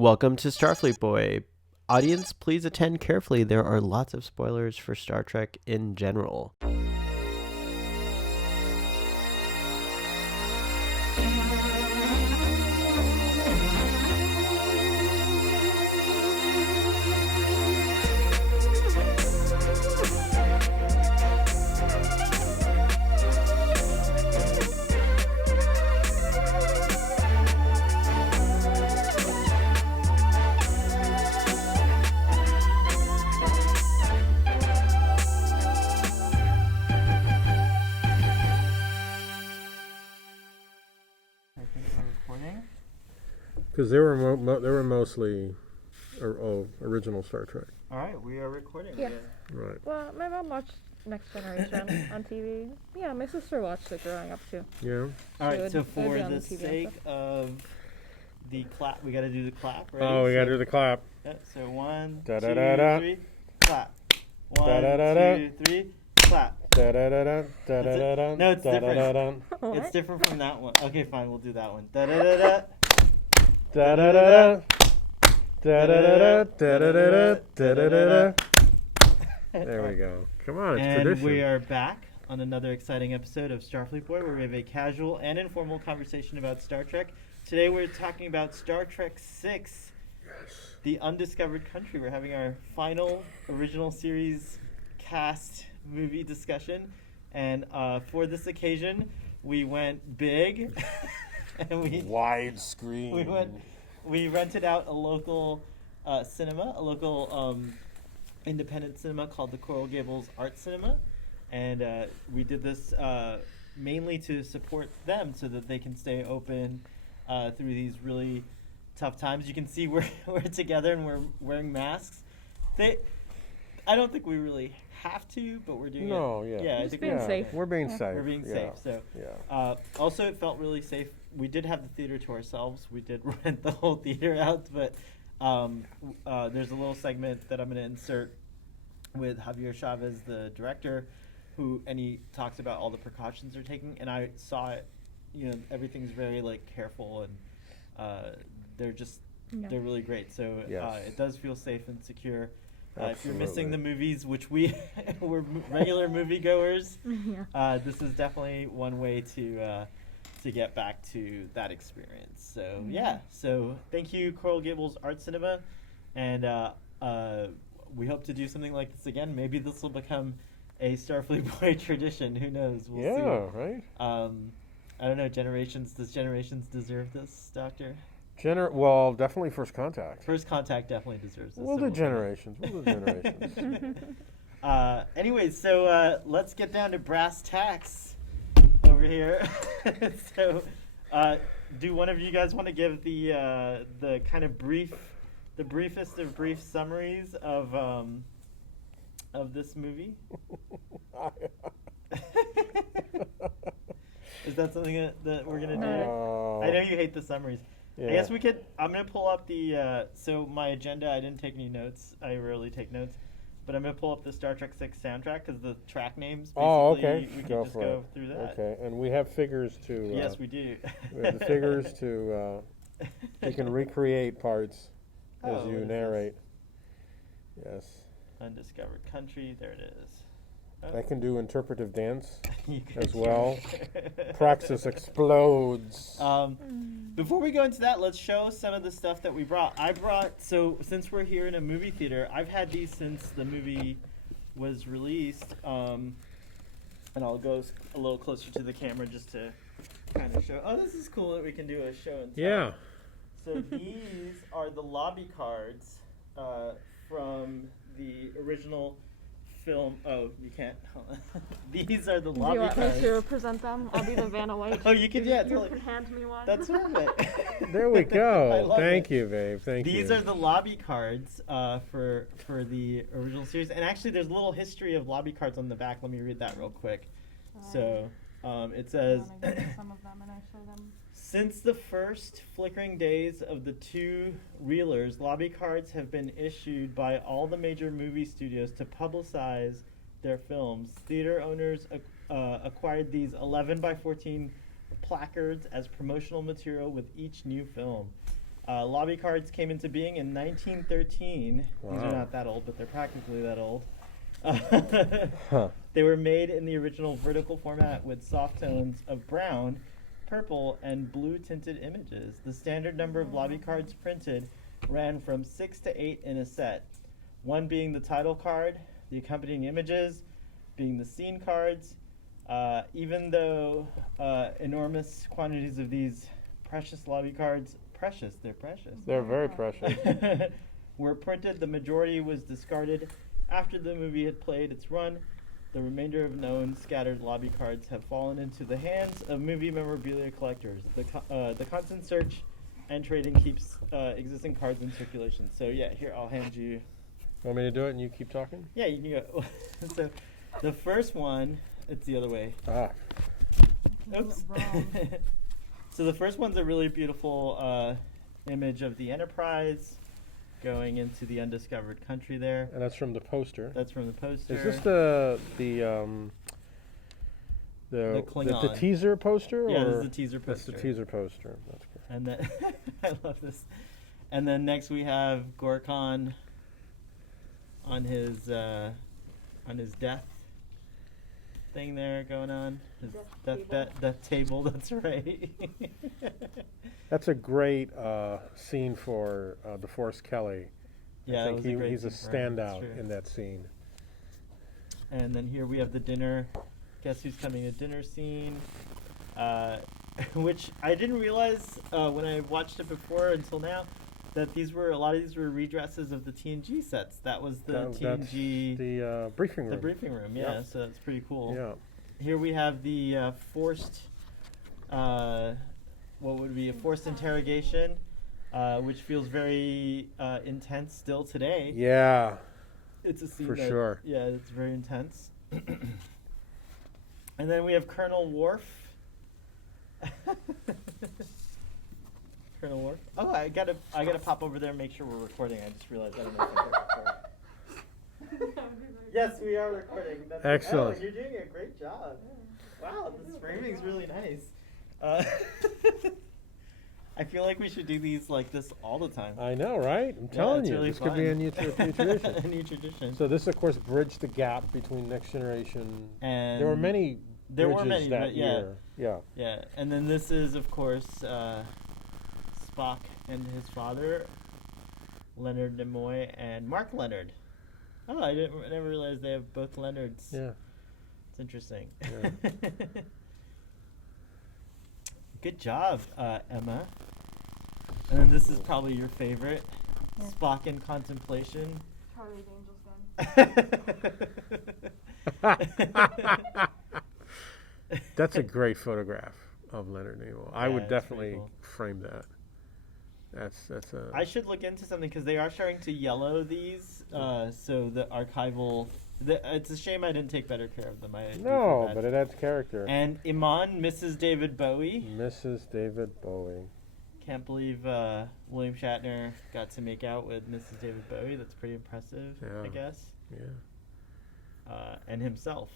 Welcome to Starfleet Boy. Audience, please attend carefully. There are lots of spoilers for Star Trek in general. Because they were mostly original Star Trek. All right, we are recording. Yeah. Right. Well, my mom watched Next Generation on TV. Yeah, my sister watched it growing up too. Yeah. All right, would- so it would for be on the TV and sake stuff. of the clap, we got to do the clap, right? Oh, we gotta do the clap. Yeah, so 1, Da 2, da da da. 3, clap. 1, Da da da da. 2, 3, clap. Da da da da da da da da. No, it's da, different. Da, da, What? It's different from that one. Okay, fine, we'll do that one. Da da da da. da da da da. Da da da da da da da da da da. There we go. Come on, it's And tradition. we are back on another exciting episode of Starfleet Boy, where we have a casual and informal conversation about Star Trek. Today we're talking about Star Trek VI, The Undiscovered Country. We're having our final original series cast movie discussion. And for this occasion, we went big. And Widescreen. we rented out a local cinema, a local independent cinema called the Coral Gables Art Cinema, and we did this mainly to support them so that they can stay open through these really tough times. You can see we're together and we're wearing masks. I don't think we really have to, but we're doing it. No, yeah. Yeah, I Just think being we're safe. We're being Yeah. safe. We're being yeah. safe. So Yeah. also, it felt really safe. We did have the theater to ourselves. We did rent the whole theater out, but there's a little segment that I'm going to insert with Javier Chavez, the director, and he talks about all the precautions they're taking. And I saw it. Everything's very careful, and they're really great. So Yes. it does feel safe and secure. If you're missing Absolutely. the movies, which we're regular moviegoers, Yeah. this is definitely one way to get back to that experience. So so thank you, Coral Gables Art Cinema, and we hope to do something like this again. Maybe this will become a Starfleet Boy tradition. Who knows? We'll Yeah. see. Right. I don't know. Does Generations deserve this, Doctor? Well, definitely First Contact. First Contact definitely deserves this. We'll so do Generations. We'll do Generations. Anyways, so let's get down to brass tacks over here. So, do one of you guys want to give the kind of the briefest of brief summaries of this movie? Is that something that we're gonna do? I know you hate the summaries. Yeah. I guess we could. I'm gonna pull up the. So my agenda. I didn't take any notes. I rarely take notes, but I'm gonna pull up the Star Trek VI soundtrack because the track names. Basically, Oh, okay. We can Go just for go it. through that. Okay, and we have figures to. Yes, we do. We have the figures to. You can recreate parts as Oh, what you is narrate. Yes. Undiscovered Country. There it is. Oh. I can do interpretive dance You could as do well. it. Praxis explodes. Before we go into that, let's show some of the stuff that we brought. So since we're here in a movie theater, I've had these since the movie was released. And I'll go a little closer to the camera just to kind of show. Oh, this is cool that we can do a show and tell. Yeah. So these are the lobby cards from the original film. Oh, you can't. Hold on. These are the Do lobby you want cards. me to present them? I'll be the Vanna White. Oh, you can, yeah, You totally. can hand me one. That's perfect. There we I go. love Thank it. you, babe. Thank you. These are the lobby cards for the original series, and actually, there's a little history of lobby cards on the back. Let me read that real quick. So it says. Some of them and I show them. Since the first flickering days of the two reelers, lobby cards have been issued by all the major movie studios to publicize their films. Theater owners acquired these 11 by 14 placards as promotional material with each new film. Lobby cards came into being in 1913. Wow. These are not that old, but they're practically that old. Huh. They were made in the original vertical format with soft tones of brown, purple, and blue tinted images. The standard number of lobby cards printed ran from 6 to 8 in a set, one being the title card, the accompanying images being the scene cards. Even though enormous quantities of these precious lobby cards, they're precious, They're very precious. were printed, the majority was discarded after the movie had played its run. The remainder of known scattered lobby cards have fallen into the hands of movie memorabilia collectors. The constant search and trading keeps existing cards in circulation. So yeah, here I'll hand you. Want me to do it and you keep talking? Yeah, you can go. So the first one, it's the other way. Ah. Oops. Wrong. So the first one's a really beautiful image of the Enterprise going into the undiscovered country there. And that's from the poster. That's from the poster. Is this the Klingon. teaser poster? Yeah, or this is the teaser That's poster. the teaser poster. That's great. And then I love this. And then next we have Gorkon on his death thing there going on. His death table. That's right. That's a great scene for DeForest Kelly. Yeah, I that think was a great he's a scene for him, that's standout true. in that scene. And then here we have the dinner. Guess who's coming to dinner scene, which I didn't realize when I watched it before until now, that a lot of these were redresses of the TNG sets. That was the That's TNG, the briefing room. the briefing room. Yeah, Yep. so that's pretty cool. Yeah. Here we have the forced, what would be a forced interrogation, which feels very intense still today. Yeah. It's a scene For that, sure. Yeah, it's very intense. And then we have Colonel Worf. Colonel Worf. Oh, I gotta pop over there and make sure we're recording. I just realized I don't know if we're recording. Yes, we are recording. That's Excellent. Oh, you're doing a great job. Wow, this framing's really nice. I feel like we should do these like this all the time. I know, right? I'm telling it's you, really this could be a fun. new tradition. A new tradition. So this, of course, bridged the gap between Next Generation. And There were many there were bridges many, that but yeah. year. Yeah. Yeah, and then this is, of course, Spock and his father, Leonard Nimoy, and Mark Leonard. Oh, I never realized they have both Leonards. Yeah. It's interesting. Yeah. Good job, Emma. And then this is probably your favorite, Yeah. Spock in Contemplation. Charlie's Angels gun. That's a great photograph of Leonard Nimoy. I Yeah, would it's pretty definitely cool. frame that. That's a. I should look into something because they are starting to yellow these, so the archival. It's a shame I didn't take better care of them. I do feel No, bad. but it adds character. And Iman, Mrs. David Bowie. Mrs. David Bowie. Can't believe William Shatner got to make out with Mrs. David Bowie. That's pretty impressive, I Yeah. guess. Yeah. And himself,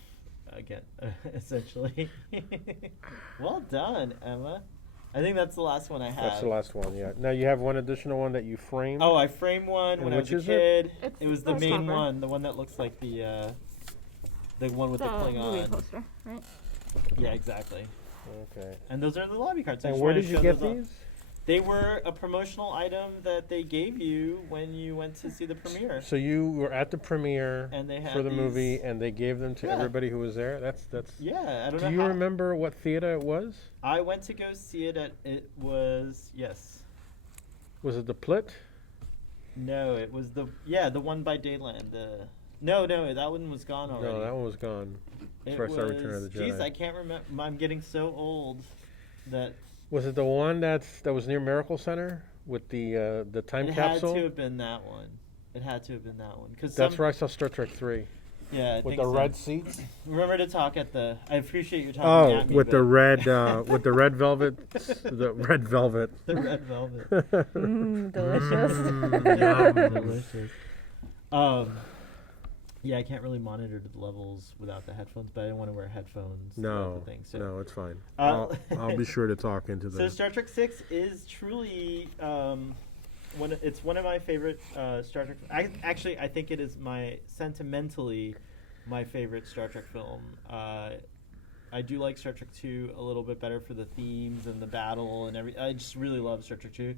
again, essentially. Well done, Emma. I think that's the last one I have. That's the last one, yeah. Now you have one additional one that you framed. Oh, I framed one And when I was which a is kid. It's It was the first main cover. one, the one that looks like the one with the movie Klingon. poster, right? Yeah, exactly. Okay. And those are the lobby cards. I And just where wanted did to you show get those off. these? They were a promotional item that they gave you when you went to see the premiere. So you were at the premiere And they had for the movie, these- and they gave them to Yeah. everybody who was there. That's. Yeah, I don't Do know you how. remember what theater it was? I went to go see it it was, yes. Was it the Plit? No, it was the one by Dayland. No, that one was gone already. No, that one was gone. It First Return of the Jeez, Jedi. I can't remember. I'm getting so old that Was it the one that was near Miracle Center with the time it capsule? had to have been that one. It had to have been that one. That's where I saw Star Trek 3 Yeah, I with think the so. red seats. Remember to talk at the. I appreciate you talking Oh, at me. with the but- red with the red velvet, the red velvet. The red velvet. Delicious. Mm, yum. Delicious. Yeah, I can't really monitor the levels without the headphones, but I didn't want to wear headphones. No, throughout the thing, so. no, it's fine. Uh, I'll be sure to talk into So the. Star Trek 6 is truly it's one of my favorite Star Trek. I think it is sentimentally my favorite Star Trek film. I do like Star Trek 2 a little bit better for the themes and the battle and I just really love Star Trek 2,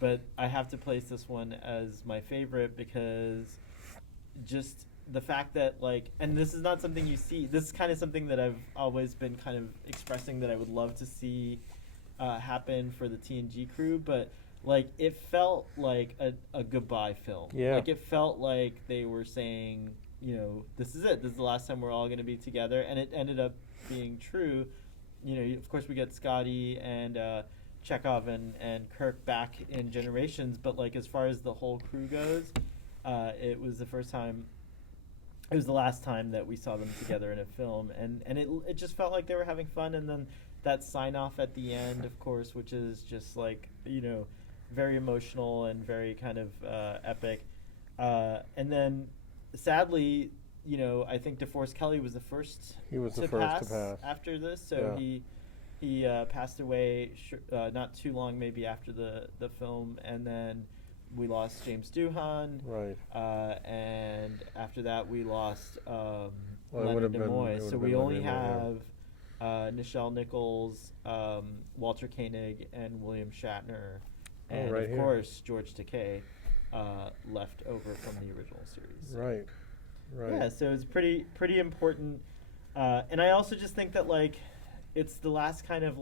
but I have to place this one as my favorite because just the fact that and this is not something you see. This is kind of something that I've always been kind of expressing that I would love to see happen for the TNG crew, but it felt like a goodbye film. Yeah. It felt like they were saying, this is it. This is the last time we're all going to be together, and it ended up being true. Of course we get Scotty and Chekhov and Kirk back in Generations, but as far as the whole crew goes, it was the first time. It was the last time that we saw them together in a film, and it just felt like they were having fun. And then that sign off at the end, of course, which is just very emotional and very kind of epic. And then sadly, I think DeForest Kelly was the first. He was the first to pass after this, so yeah. he passed away not too long maybe after the film, and then we lost James Doohan. Right. And after that, we lost Well, Leonard Nimoy. So we only Nimoy, have Nichelle Nichols, Walter Koenig, and William Shatner, and right of here. course George Takei left over from the original series. Right. Right. Yeah, so it's pretty important. And I also just think that it's the last kind of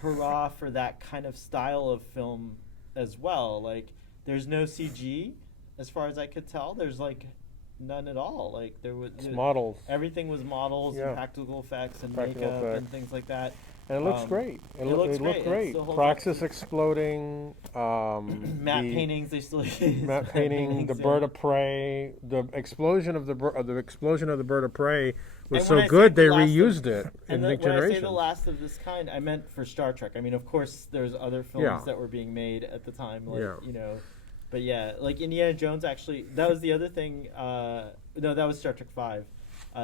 hurrah for that kind of style of film as well. There's no CG as far as I could tell. There's none at all. There was Models. everything was models Yeah. and practical effects and Practical makeup effects. and things like that. And it looks great. it looks looked great. It great. still holds Praxis up. exploding. Matte paintings they still use. Matte painting. The bird of prey. The explosion of the bird of prey was And when so I good say they the last reused it in And Next when I say Generation. the last of this kind, I meant for Star Trek. I mean, of course, there's other films Yeah. that were being made at the time, Yeah. But yeah, Indiana Jones actually. That was the other thing. No, that was Star Trek 5.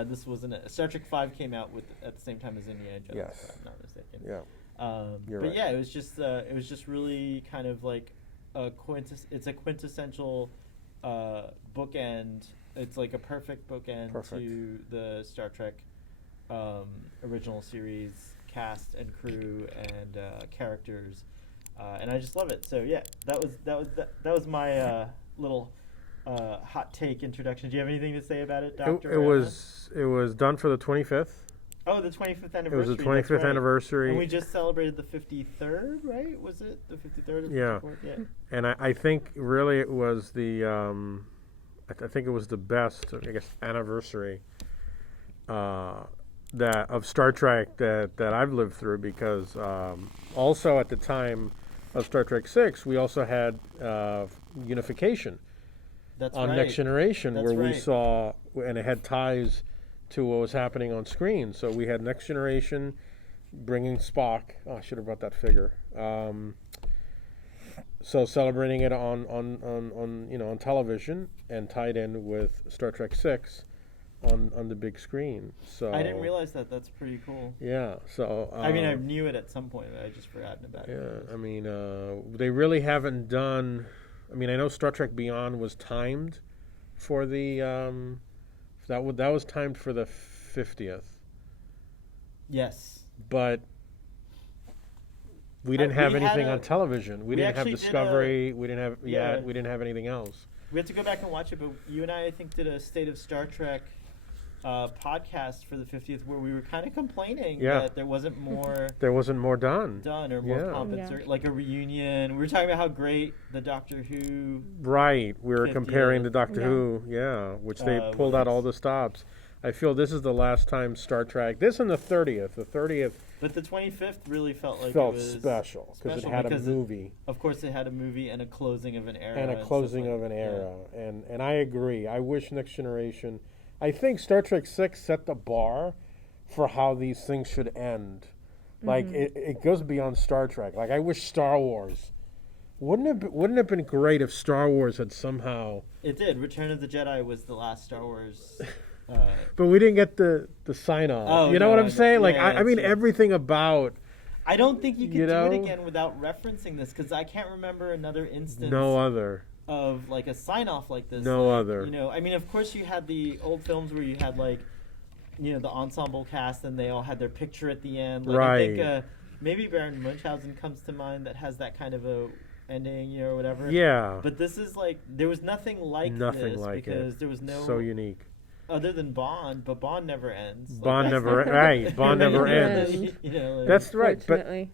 This wasn't it. Star Trek 5 came out at the same time as Indiana Jones. Yes. If I'm not mistaken. Yeah. You're But right. yeah, it was just really kind of it's a quintessential bookend. It's a perfect bookend Perfect. to the Star Trek original series cast and crew and characters, and I just love it. So yeah, that was my little hot take introduction. Do you have anything to say about it, Doctor? It was done for the 25th. Oh, the 25th anniversary. It was the that's 25th right. anniversary. And we just celebrated the 53rd, right? Was it the 53rd or 54th? Yeah. Yeah. And I think really it was the I think it was the best, I guess, anniversary that of Star Trek that I've lived through, because also at the time of Star Trek 6 we also had unification That's on right. Next Generation, That's where we right. saw, and it had ties to what was happening on screen. So we had Next Generation bringing Spock. Oh, I should have brought that figure. So celebrating it on television, and tied in with Star Trek 6 on the big screen. So I didn't realize that. That's pretty cool. Yeah. So I mean, I knew it at some point, but I just forgotten about it. yeah. I mean, they really haven't done. I mean, I know Star Trek Beyond was timed for the that was timed for the 50th, Yes. but we didn't have we had anything a- on television. We didn't have actually did Discovery. We didn't have yeah. we didn't have anything else. We have to go back and watch it, but you and I think, did a State of Star Trek podcast for the 50th where we were kind of complaining Yeah. that there wasn't more There wasn't more done. done or more Yeah. compensatory, like a reunion. We were talking about how great the Doctor Who. Right. We were 50th. comparing the Doctor Yeah. Who, which they pulled out was- all the stops. I feel this is the last time Star Trek. This and the 30th. The 30th But the 25th really felt like felt it was special because it special had a because movie. Of course, it had a movie and a closing of an era. And a stuff closing like- of an yeah. era. And I agree. I wish Next Generation. I think Star Trek 6 set the bar for how these things should end. Like, it goes beyond Star Trek. Like, I wish Star Wars wouldn't it have been great if Star Wars had somehow? It did. Return of the Jedi was the last Star Wars. But we didn't get the sign off. Oh, you know no, what I I'm know. saying? Yeah, Like yeah, I mean, that's true. everything about I don't think you can You do know? it again without referencing this because I can't remember another instance no other. of like a sign off like this. No like, other. You know, I mean, of course you had the old films where you had like, you know, the ensemble cast and they all had their picture at the end. Like, I think Right. maybe Baron Munchausen comes to mind that has that kind of a ending, you know, or whatever. Yeah. But this is like there was nothing like Nothing this like because it. there was no So unique. other than Bond, but Bond never ends. Like, Bond that's- never right. Bond never Never ends. ends. You know, like- That's right. But Fortunately.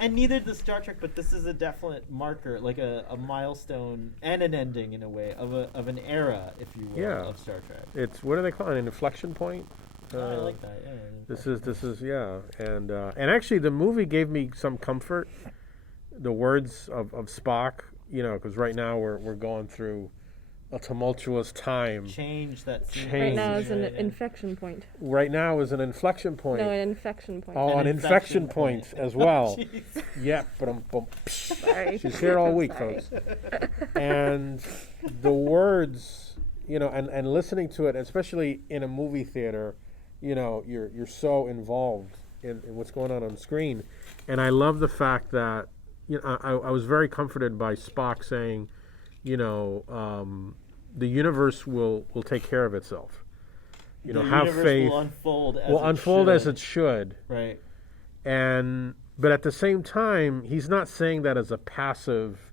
and neither does Star Trek, but this is a definite marker, like a milestone and an ending in a way of an era, if you will, Yeah. of Star Trek. it's what do they call it? An inflection point? I like that. Yeah. This is yeah, and actually the movie gave me some comfort. The words of Spock, you know, because right now we're going through a tumultuous time. Change that. scene. Change. Right now is an Yeah. infection point. Right now is an inflection point. No, an infection point. Oh, An an infection infection point. point as well. Jeez. Yeah, but Sorry. she's here all week, Sorry. folks. And the words, you know, and listening to it, especially in a movie theater, you know, you're so involved in what's going on screen. And I love the fact that, you know, I was very comforted by Spock saying, you know, the universe will take care of itself. You know, The have universe faith. Will unfold as Will it unfold should. as it should. Right. But at the same time, he's not saying that as a passive,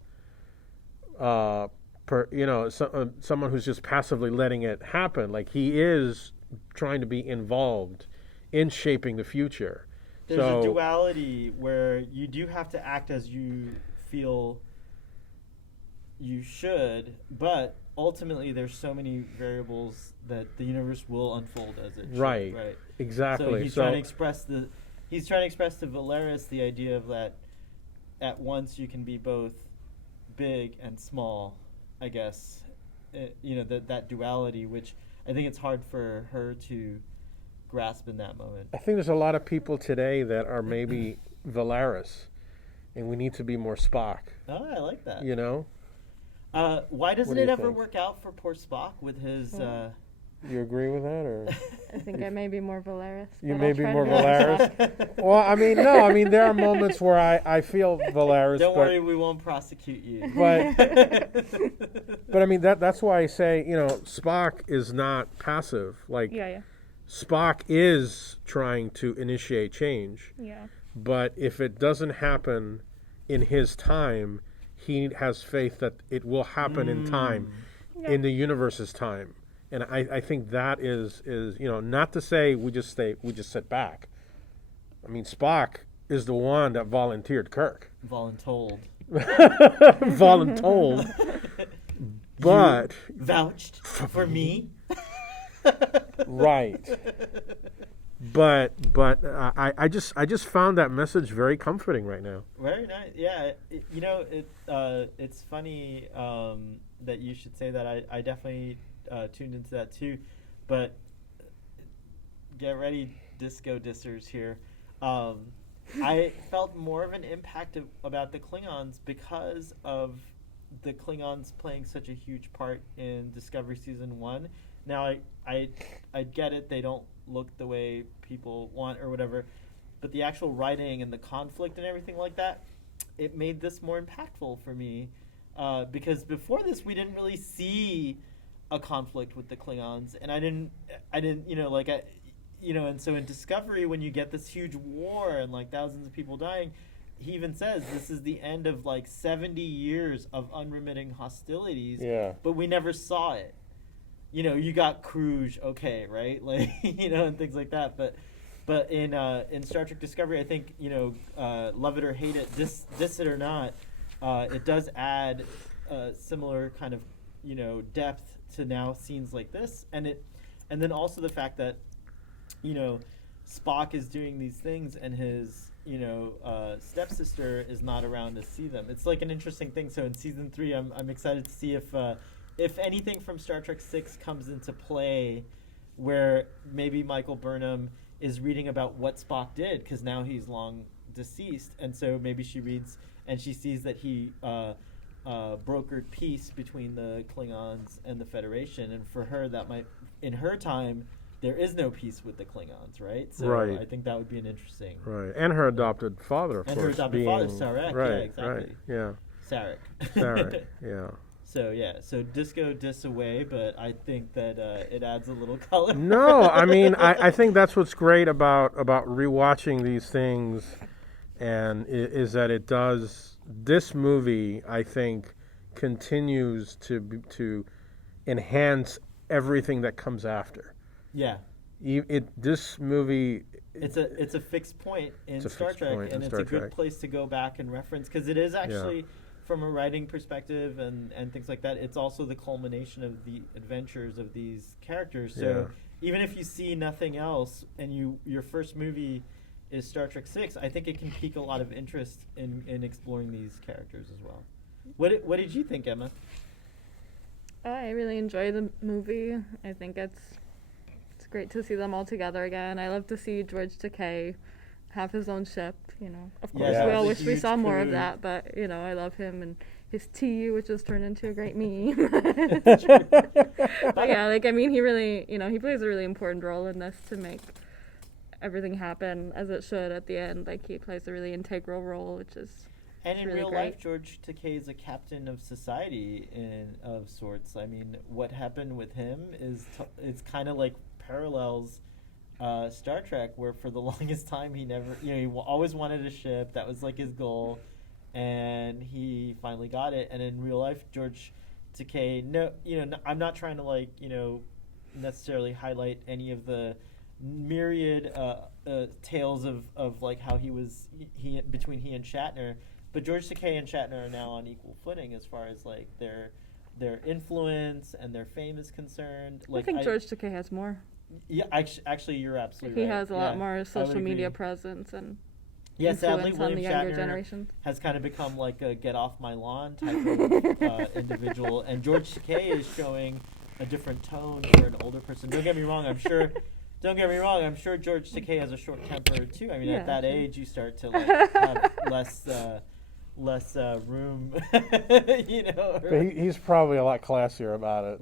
someone who's just passively letting it happen. Like he is trying to be involved in shaping the future. There's so, a duality where you do have to act as you feel you should, but ultimately there's so many variables that the universe will unfold as it should. Right. Right. Exactly. So he's trying to express to Valeris the idea of that at once you can be both big and small, I guess. You know, that duality, which I think it's hard for her to grasp in that moment. I think there's a lot of people today that are maybe Valeris, and we need to be more Spock. Oh, I like that. You know, Why doesn't do it you ever think? work out for poor Spock with his? you agree with that, or I think I may be more Valeris. you but may I'll be try to more be Valeris? Well, I mean, no, I mean there are moments where I feel Valeris, Don't but worry, we won't prosecute you. but I mean that's why I say, you know, Spock is not passive. Like Yeah. Spock is trying to initiate change, Yeah. but if it doesn't happen in his time, he has faith that it will happen in time, Yeah. in the universe's time. And I think that is you know, not to say we just sit back. I mean, Spock is the one that volunteered Kirk. Voluntold. Voluntold. But Vouched for me. right. But I just found that message very comforting right now. Very nice. Yeah, you know, it's funny that you should say that. I definitely tuned into that too, but get ready, disco dissers here. I felt more of an impact about the Klingons because of the Klingons playing such a huge part in Discovery Season 1. Now, I get it, they don't look the way people want or whatever, but the actual writing and the conflict and everything like that, it made this more impactful for me, because before this we didn't really see a conflict with the Klingons, and I didn't, you know, like and so in Discovery when you get this huge war and like thousands of people dying, he even says this is the end of like 70 years of unremitting hostilities. Yeah. But we never saw it. You know, you got Kruge, okay, right? Like, you know, and things like that. But in Star Trek Discovery, I think, you know, love it or hate it, diss it or not, it does add similar kind of, you know, depth to now scenes like this, and then also the fact that, you know, Spock is doing these things and his, you know, stepsister is not around to see them. It's like an interesting thing. So in season 3, I'm excited to see if anything from Star Trek 6 comes into play, where maybe Michael Burnham is reading about what Spock did, because now he's long deceased, and so maybe she reads and she sees that he brokered peace between the Klingons and the Federation, and for her that might, in her time, there is no peace with the Klingons, right? So Right. I think that would be an interesting. Right, and her adopted father, of And course. her adopted father, Sarek. Right, Yeah, exactly. right, yeah. Sarek. Sarek, yeah. So yeah, so disco dis away, but I think that it adds a little color. No, I mean, I think that's what's great about rewatching these things, and is that it does. This movie, I think, continues to enhance everything that comes after. Yeah. This movie. It's a fixed point in a Star fixed Trek, point in and it's Star a good Trek. place to go back and reference, because it is actually, from a writing perspective and things like that, it's also the culmination of the adventures of these characters. So even if you see nothing else, and your first movie is Star Trek 6, I think it can pique a lot of interest in exploring these characters as well. What did you think, Emma? I really enjoy the movie. I think it's great to see them all together again. I love to see George Takei have his own ship, you know. Of course, Yeah, we all it's a wish we saw huge more of coup. that, but, you know, I love him and his tea, which has turned into a great meme. But yeah, like, I mean, he really, you know, he plays a really important role in this to make everything happen as it should at the end. Like, he plays a really integral role, which is And in really real great. life, George Takei is a captain of society of sorts. I mean, what happened with him is it's kind of like parallels Star Trek, where for the longest time he never, you know, he always wanted a ship. That was like his goal, and he finally got it. And in real life, George Takei, I'm not trying to, like, you know, necessarily highlight any of the myriad tales of like how he between he and Shatner. But George Takei and Shatner are now on equal footing as far as like their influence and their fame is concerned. Like, I think George Takei has more. Yeah, actually, you're absolutely He right. has a lot more I would social media agree. presence and Yeah, sadly, influence on the William younger Shatner generations. has kind of become like a get off my lawn type of individual, and George Takei is showing a different tone for an older person. Don't get me wrong, I'm sure George Takei has a short temper too. I mean, Yeah, at that sure. age, you start to like have less room, you know. But he's probably a lot classier about it.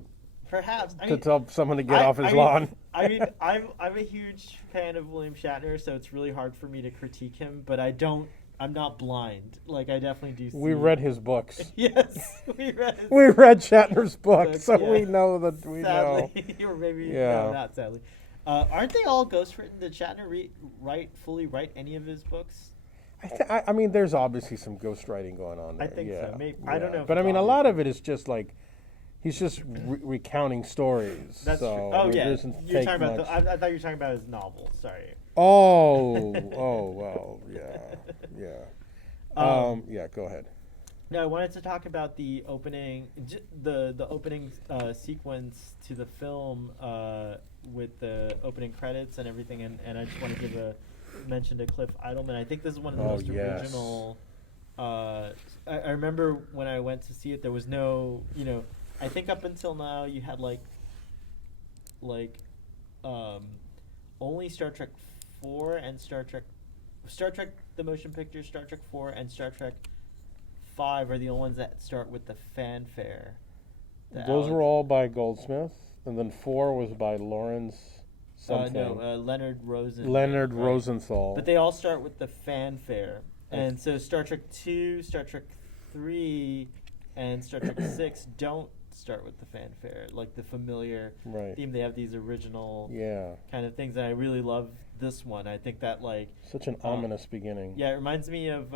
Perhaps. I To mean, tell someone to get off his I mean, lawn. I mean, I'm a huge fan of William Shatner, so it's really hard for me to critique him. But I'm not blind. Like, I definitely do see. We read his books. Yes, we read. His We read Shatner's books, books, so yeah. we know that we know. Sadly, or maybe Yeah. no, not sadly. Aren't they all ghostwritten? Did Shatner fully write any of his books? I mean, there's obviously some ghostwriting going on there. I think so. yeah. Maybe- I don't know if But I it's mean, a obvious. lot of it is just like he's just recounting stories. That's so true. Oh it yeah, doesn't you're take talking about. much. I thought you were talking about his novel. Sorry. Oh, well, yeah. Yeah, go ahead. No, I wanted to talk about the opening, the opening sequence to the film with the opening credits and everything, and I just want to give a mention to Cliff Eidelman. I think this is one of the Oh, most yes. original. I remember when I went to see it, there was no, you know, I think up until now you had like only Star Trek 4 and Star Trek the motion picture, Star Trek 4 and Star Trek 5 are the only ones that start with the fanfare. Those were all by Goldsmith, and then 4 was by Lawrence something. Leonard Rosenthal. Leonard right. Rosenthal. But they all start with the fanfare. And so Star Trek 2, Star Trek 3, and Star Trek 6 don't start with the fanfare, like the familiar Right. theme. They have these original Yeah. kind of things, and I really love this one. I think that, like, Such an ominous beginning. yeah, it reminds me of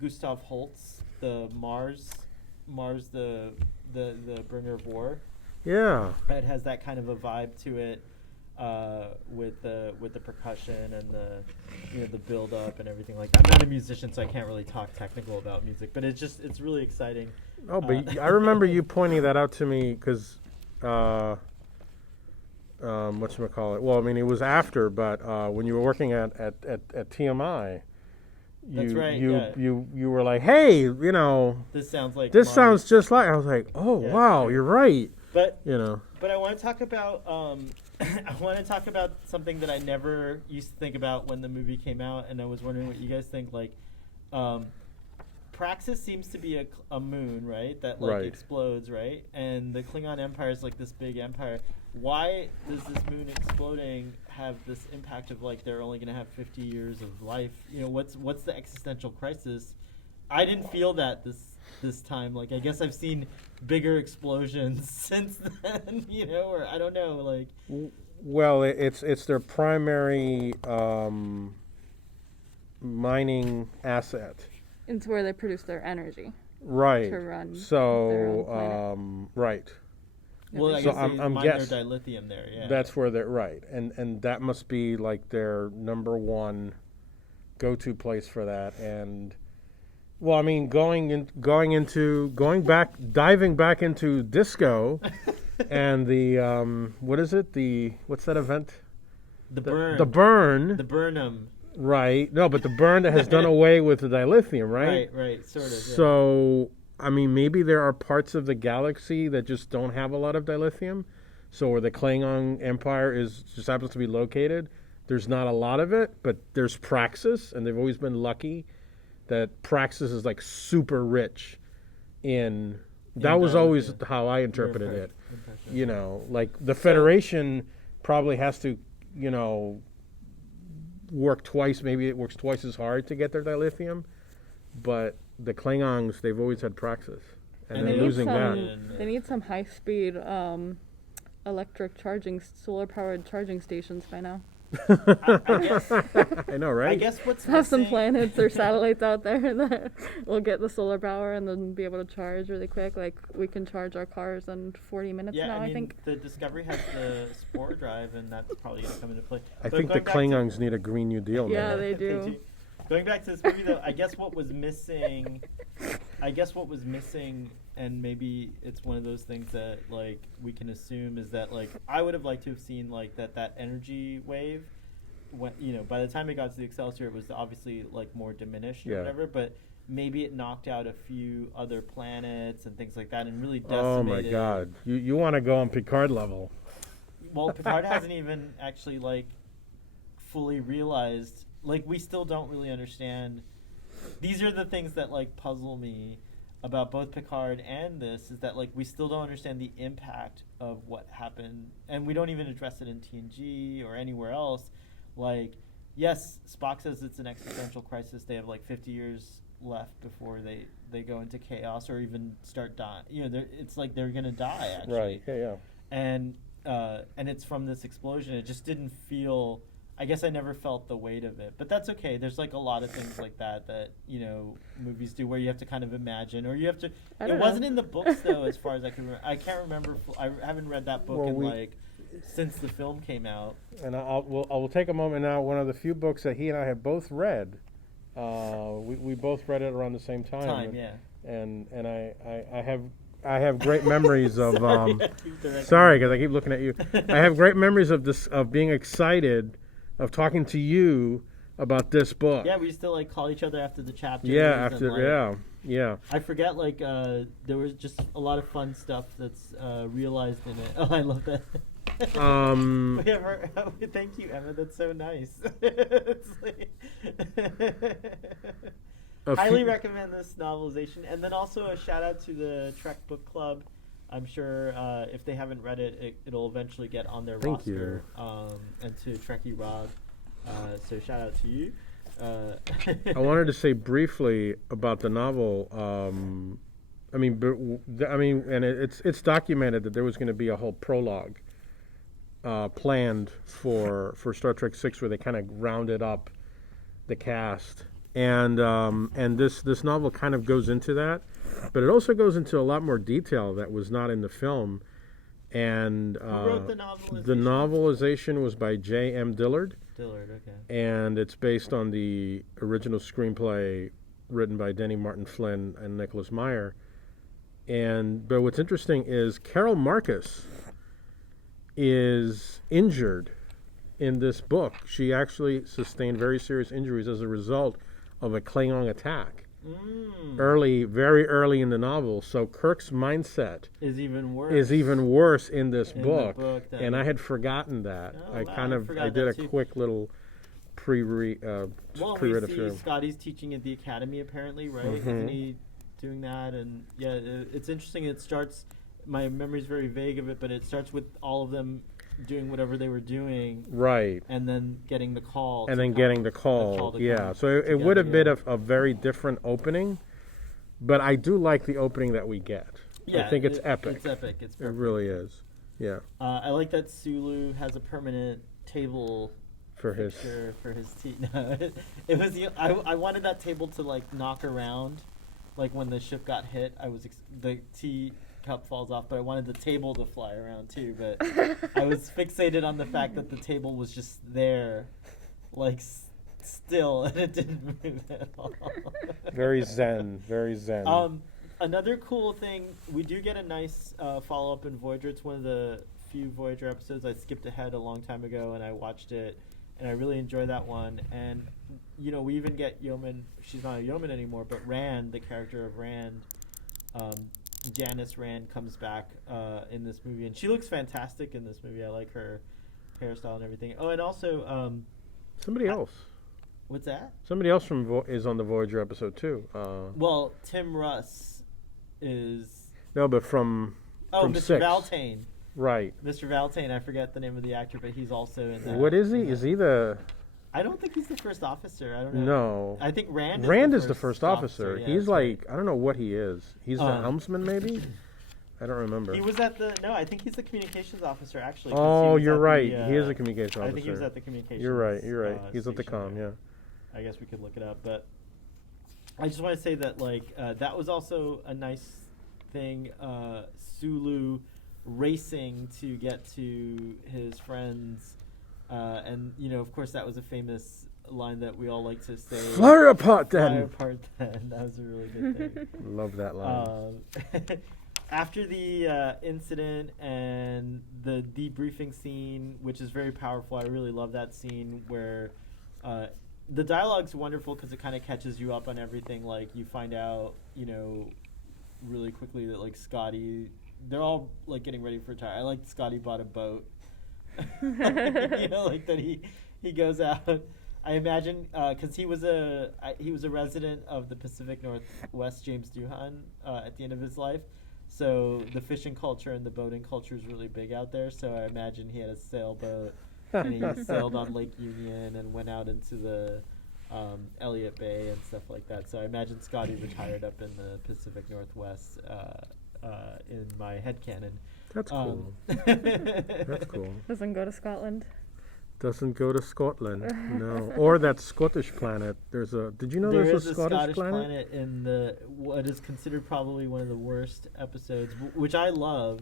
Gustav Holst, the Mars, the bringer of war. Yeah. It has that kind of a vibe to it, with the percussion and the build up and everything like that. I'm not a musician, so I can't really talk technical about music, but it's really exciting. Oh, but I remember you pointing that out to me because, whatchamacallit? Well, I mean, it was after, but when you were working at TMI, That's right, you were like, hey, you know, This sounds like this Mars. sounds just like. I was like, oh, Yeah, wow, sure. you're right. But You know. I want to talk about I want to talk about something that I never used to think about when the movie came out, and I was wondering what you guys think. Like, Praxis seems to be a moon, right? That like Right. explodes, right? And the Klingon Empire is like this big empire. Why does this moon exploding have this impact of like they're only going to have 50 years of life? You know, what's the existential crisis? I didn't feel that this time. Like, I guess I've seen bigger explosions since then. You know, or I don't know. Like, Well, it's their primary mining asset. It's where they produce their energy. Right. To run their So, own right. well, I So guess I'm they mine guess- their dilithium there. Yeah, That's where they're right, and that must be like their number one go-to place for that. And well, I mean, diving back into disco, and the what is it? What's that event? the burn, The burn. the Burnham. Right. No, but the burn that has done away with the dilithium, right? Right, sort of. Yeah. So, I mean, maybe there are parts of the galaxy that just don't have a lot of dilithium. So where the Klingon Empire just happens to be located, there's not a lot of it, but there's Praxis, and they've always been lucky that Praxis is like super rich in. That was always dilithium. how I interpreted it. Impression. You know, like the Federation probably has to, you know, work twice. Maybe it works twice as hard to get their dilithium, but the Klingons, they've always had Praxis, and And they're they losing some- that. They need some high-speed electric charging, solar-powered charging stations by now. I guess. I know, right? I guess what's Have some missing- planets or satellites out there that will get the solar power and then be able to charge really quick. Like we can charge our cars in 40 minutes Yeah, now, I mean, think. the Discovery has the Spore Drive, and that's probably going to come into play. I But think the going back to- Klingons need a Green New Deal. Yeah, man. they do. Going back to this movie, though, I guess what was missing, and maybe it's one of those things that like we can assume is that like I would have liked to have seen like that energy wave. When by the time it got to the Excelsior, it was obviously like more diminished or Yeah. whatever, but maybe it knocked out a few other planets and things like that, and really Oh my decimated. God! You want to go on Picard level? Well, Picard hasn't even actually like fully realized. Like, we still don't really understand. These are the things that like puzzle me about both Picard and this, is that like we still don't understand the impact of what happened, and we don't even address it in TNG or anywhere else. Like, yes, Spock says it's an existential crisis. They have like 50 years left before they go into chaos or even start dying. It's like they're gonna die actually. Right. Yeah. And it's from this explosion. It just didn't feel. I guess I never felt the weight of it, but that's okay. There's like a lot of things like that movies do, where you have to kind of imagine, or you have to. I It don't wasn't know. in the books though, as far as I can remember. I can't remember. I haven't read that book Well, since the film came out. And I will take a moment now. One of the few books that he and I have both read. We both read it around the same time. Yeah. And I have great memories of. Sorry, I keep directing Sorry, because I keep looking at you. I have great memories of this, of being excited, of talking to you about this book. Yeah, we used to like call each other after the chapters. Yeah, and, after like, yeah. I forget, like, there was just a lot of fun stuff that's realized in it. Oh, I love that. Thank you, Emma. That's so nice. It's like highly recommend this novelization. And then also a shout out to the Trek Book Club. I'm sure if they haven't read it, it'll eventually get on their Thank roster. And to Trekkie Rob. So shout out to you. I wanted to say briefly about the novel. And it's documented that there was going to be a whole prologue planned for Star Trek VI, where they kind of rounded up the cast, and this novel kind of goes into that, but it also goes into a lot more detail that was not in the film. And Who wrote the novelization? The novelization was by J.M. Dillard. Dillard, okay. And it's based on the original screenplay written by Denny Martin Flynn and Nicholas Meyer. But what's interesting is Carol Marcus is injured in this book. She actually sustained very serious injuries as a result of a Klingon attack. very early in the novel. So Kirk's mindset Is even worse. In this In the book, book and I had forgotten that. Oh, I wow, kind I of forgot did that a too. quick little pre-read Well, we pre-read see of Scotty's teaching at the academy, apparently, right? Mhm. Isn't he doing that? And yeah, it's interesting. It starts. My memory's very vague of it, but it starts with all of them doing whatever they were doing, right, and then getting the call. and to then come- getting the to call. Yeah, come so it would have together, been a very different opening, but I do like the opening that we get. Yeah, I think it's epic. It's epic. It's It perfect. really is. Yeah, I like that Sulu has a permanent table for his. fixture for his tea. No, it was. I wanted that table to like knock around, like when the ship got hit. The tea cup falls off, but I wanted the table to fly around too. But I was fixated on the fact that the table was just there, like still, and it didn't move at all. Very zen. Very zen. Another cool thing, we do get a nice follow-up in Voyager. It's one of the few Voyager episodes. I skipped ahead a long time ago, and I watched it, and I really enjoy that one. And, we even get Yeoman. She's not a Yeoman anymore, but Rand, the character of Rand, Janice Rand, comes back in this movie. And she looks fantastic in this movie. I like her hairstyle and everything. Oh, and also... Somebody else. What's that? Somebody else is on the Voyager episode too. Well, Tim Russ is... No, but from Mr. Six. Valtane. Right. Mr. Valtane, I forget the name of the actor, but he's also in that. What is he? in that. Is he the... I don't think he's the first officer. I don't know. No. I think Rand is the first officer. Yeah, He's that's like, I don't know what he is. He's the Uh, helmsman, maybe? I don't remember. right. He was at the... No, I think he's the communications officer, actually. 'cause Oh, he was you're at right. the, He is a communications officer. I think he was at the communications. You're right. He's at the station, comm, yeah. I guess we could look it up, but I just want to say that that was also a nice thing. Sulu racing to get to his friends, and of course that was a famous line that we all like to say. Fire apart Fire then! apart then. That was a really good thing. Love that line. After the incident and the debriefing scene, which is very powerful, I really love that scene where the dialogue's wonderful because it kind of catches you up on everything. Like, you find out, really quickly that, like, Scotty, they're all, like, getting ready for retire. I like Scotty bought a boat. Like that he goes out. I imagine, because he was a resident of the Pacific Northwest, James Doohan, at the end of his life. So the fishing culture and the boating culture is really big out there. So I imagine he had a sailboat and he sailed on Lake Union and went out into the Elliott Bay and stuff like that. So I imagine Scotty retired up in the Pacific Northwest in my headcanon. That's cool. That's cool. Doesn't go to Scotland. Doesn't go to Scotland, no. Or that Scottish planet. Did you know there's a Scottish planet? In what is considered probably one of the worst episodes, which I love,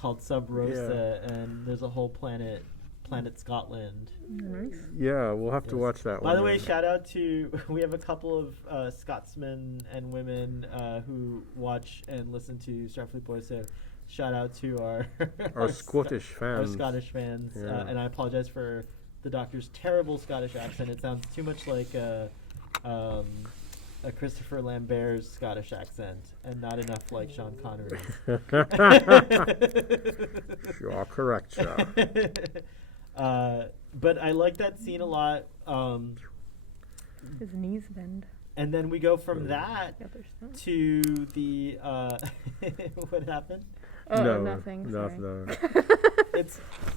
called Sub Rosa, and there's a whole planet Scotland. Nice. Yeah, we'll have to Yes. watch that one. By the way, then. shout out to, we have a couple of Scotsmen and women who watch and listen to Starfleet Boys, so shout out to our Scottish fans. Our Scottish fans, Yeah. and I apologize for the Doctor's terrible Scottish accent. It sounds too much like a Christopher Lambert's Scottish accent, and not enough like Sean Connery's. You are correct, sir. But I like that scene a lot. His knees bend. And then we go from that Yeah, there's not. to the what happened? Oh, no, nothing. Sorry. no.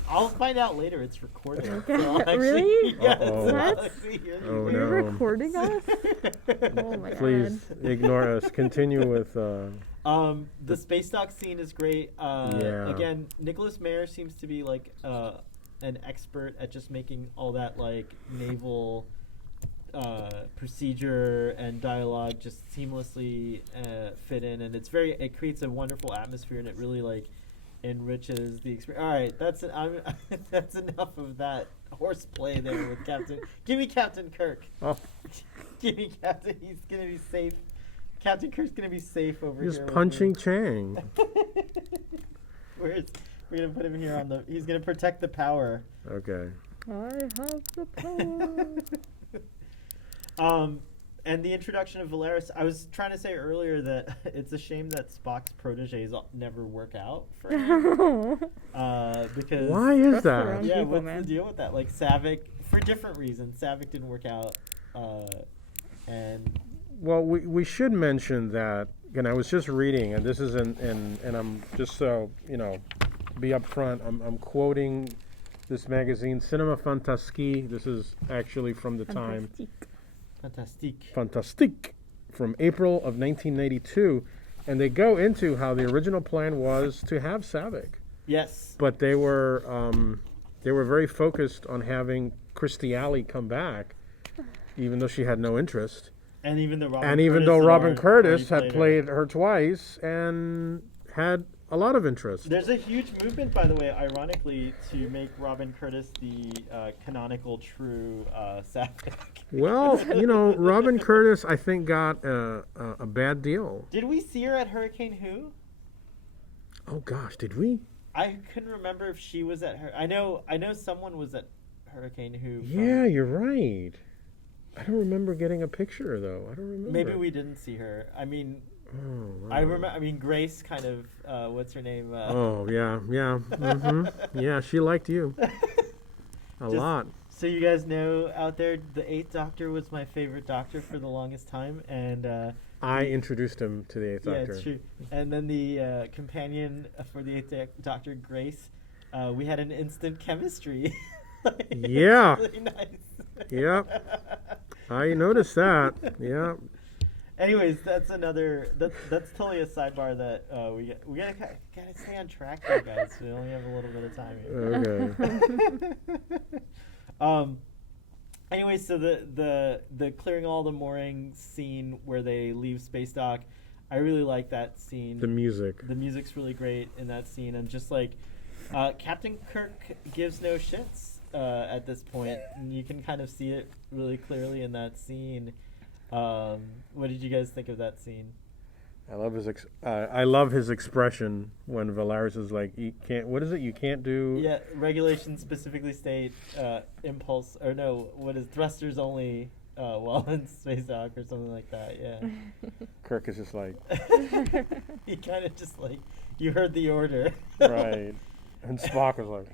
I'll find out later. It's recorded. Okay. So I'll actually, Really? Yes, Uh-oh. I'll What? actually hear Oh, you. You're no. recording us? Oh my Please god. ignore us. Continue with. The space dock scene is great. Yeah. Again, Nicholas Mayer seems to be like an expert at just making all that like naval procedure and dialogue just seamlessly fit in, and it creates a wonderful atmosphere, and it really like enriches the experience. All right, that's enough of that horseplay there with Captain. Give me Captain Kirk. Oh, Give me Captain. He's gonna be safe. Captain Kirk's gonna be safe over he's here. with punching me. Chang. We're gonna put him here on the. He's gonna protect the power. Okay. I have the power. And the introduction of Valeris, I was trying to say earlier that it's a shame that Spock's proteges never work out for him. Because Why is That's the that? wrong yeah, people, what's man. the deal with that? Like Savick, for different reasons, Savick didn't work out. And Well, we should mention that, and I was just reading, and this is and I'm just so, be upfront, I'm quoting this magazine, Cinema Fantastique. This is actually from the time. fantastique. Fantastique, from April of 1992. And they go into how the original plan was to have Savick. Yes. But they were very focused on having Christy Alley come back, even though she had no interest. And even though Robin Curtis had already played her twice and had a lot of interest. There's a huge movement, by the way, ironically, to make Robin Curtis the canonical true Savick. Well, Robin Curtis, I think, got a bad deal. Did we see her at Hurricane Who? Oh gosh, did we? I couldn't remember if she was at her. I know someone was at Hurricane Who. Yeah, you're right. I don't remember getting a picture though. I don't remember. Maybe we didn't see her. I mean, Oh, wow. I remember. I mean, Grace kind of. What's her name? Oh yeah. Yeah, she liked you a Just- lot. So you guys know out there, the Eighth Doctor was my favorite Doctor for the longest time, and I introduced him to the Eighth yeah, Doctor. it's true. And then the companion for the Eighth Doctor, Grace, we had an instant chemistry. It's Yeah. really nice. Yep. I noticed that. Yeah. Anyways, that's that's totally a sidebar that we gotta stay on track here, guys. We only have a little bit of time here. Okay. Anyway, so the clearing all the moorings scene where they leave space dock, I really like that scene. The music. The music's really great in that scene, and just like Captain Kirk gives no shits at this point, and you can kind of see it really clearly in that scene. What did you guys think of that scene? I love I love his expression when Valeris is like, "You can't. What is it? You can't do." Yeah, regulations specifically state impulse, or no, what is thrusters only while in space dock or something like that. Yeah. Kirk is just like, He kind of just like, you heard the order. right, and Spock was like,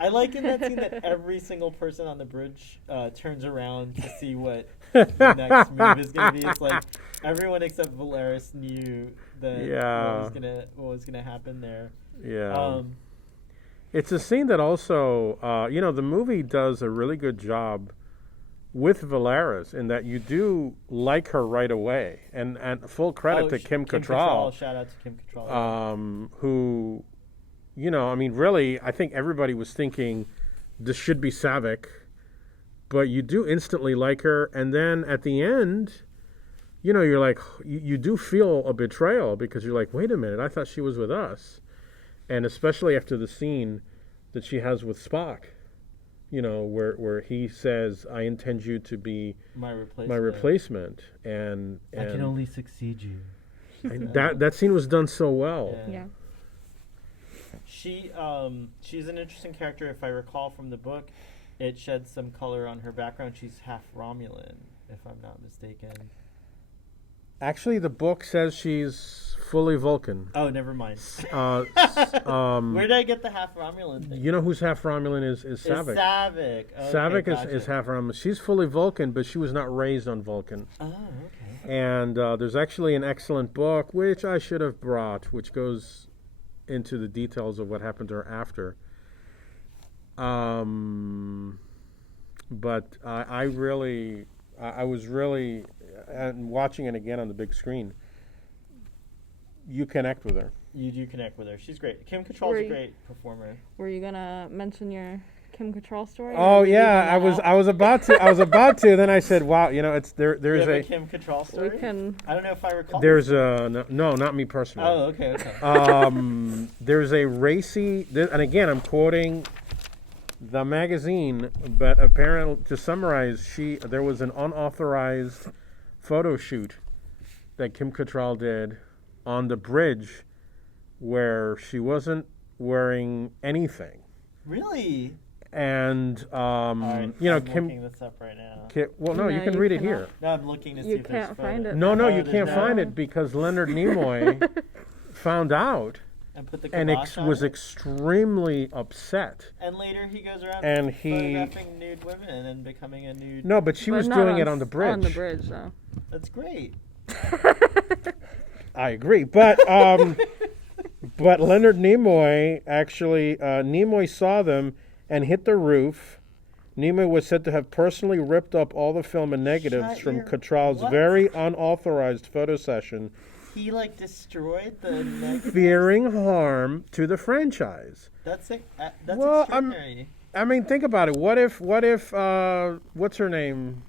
I like in that scene that every single person on the bridge turns around to see what the next move is going to be. It's like everyone except Valeris knew that Yeah. what was gonna happen there. yeah. It's a scene that also, the movie does a really good job with Valeris in that you do like her right away, and full credit to Kim Cattrall. Shout out to Kim Cattrall. Who, really, I think everybody was thinking this should be Savick, but you do instantly like her, and then at the end, you're like, you do feel a betrayal because you're like, wait a minute, I thought she was with us, and especially after the scene that she has with Spock, where he says, I intend you to be My replacement, and I can only succeed you. and that scene was done so well. Yeah. She's an interesting character. If I recall from the book, it sheds some color on her background. She's half Romulan, if I'm not mistaken. Actually, the book says she's fully Vulcan. Oh, never mind. Where Where did I get the half Romulan thing? You know who's half Romulan is It's Savick. Savick. Okay, Savick gotcha. is half Romulan. She's fully Vulcan, but she was not raised on Vulcan. Oh, okay. And there's actually an excellent book, which I should have brought, which goes into the details of what happened to her after. But I was really, and watching it again on the big screen, you connect with her. You do connect with her. She's great. Kim Cattrall's a great performer. Were you gonna mention your Kim Cattrall story? Oh yeah, I was about to. Then I said, "Wow, it's there. There's you have a a Kim Cattrall story. We can. I don't know if I recall. there's a no, not me personally. Oh, okay. There's a racy, and again, I'm quoting the magazine, but apparently, to summarize, there was an unauthorized photo shoot that Kim Cattrall did on the bridge where she wasn't wearing anything. Really? and All right, you know, I'm Kim. looking this up right now. Well, no, you No, can you read it cannot. here. No, I'm looking to see You if there's can't find photos. it. No, Oh, you there's can't no- find it because Leonard Nimoy found out And put the and kibosh on was it. extremely upset. And later he goes around And he- photographing nude women and becoming a nude. No, but she But was not doing it on the bridge. On the bridge, though. That's great. I agree, but but Leonard Nimoy actually Nimoy saw them and hit the roof. Nimoy was said to have personally ripped up all the film and negatives Shut from your- Cattrall's what? very unauthorized photo session, He like destroyed the negative. fearing harm to the franchise. That's that's Well, extraordinary. I mean, think about it. What if what's her name?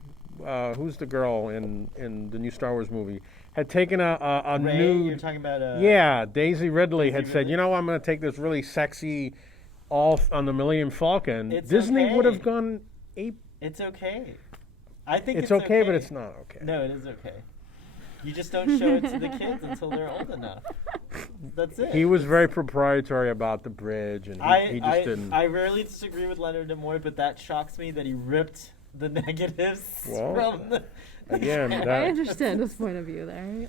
Who's the girl in the new Star Wars movie? Had taken a Ray, nude. you're talking about Yeah, Daisy Ridley had Daisy said, Ridley. you know, I'm going to take this really sexy off on the Millennium Falcon. It's Disney would have okay. gone ape. It's okay. I think It's okay, but it's not okay. No, it is okay. You just don't show it to the kids until they're old enough. That's it. He was very proprietary about the bridge, and he just didn't. I rarely disagree with Leonard Nimoy, but that shocks me that he ripped the negatives Well, from the. again, I that, understand his point of view there.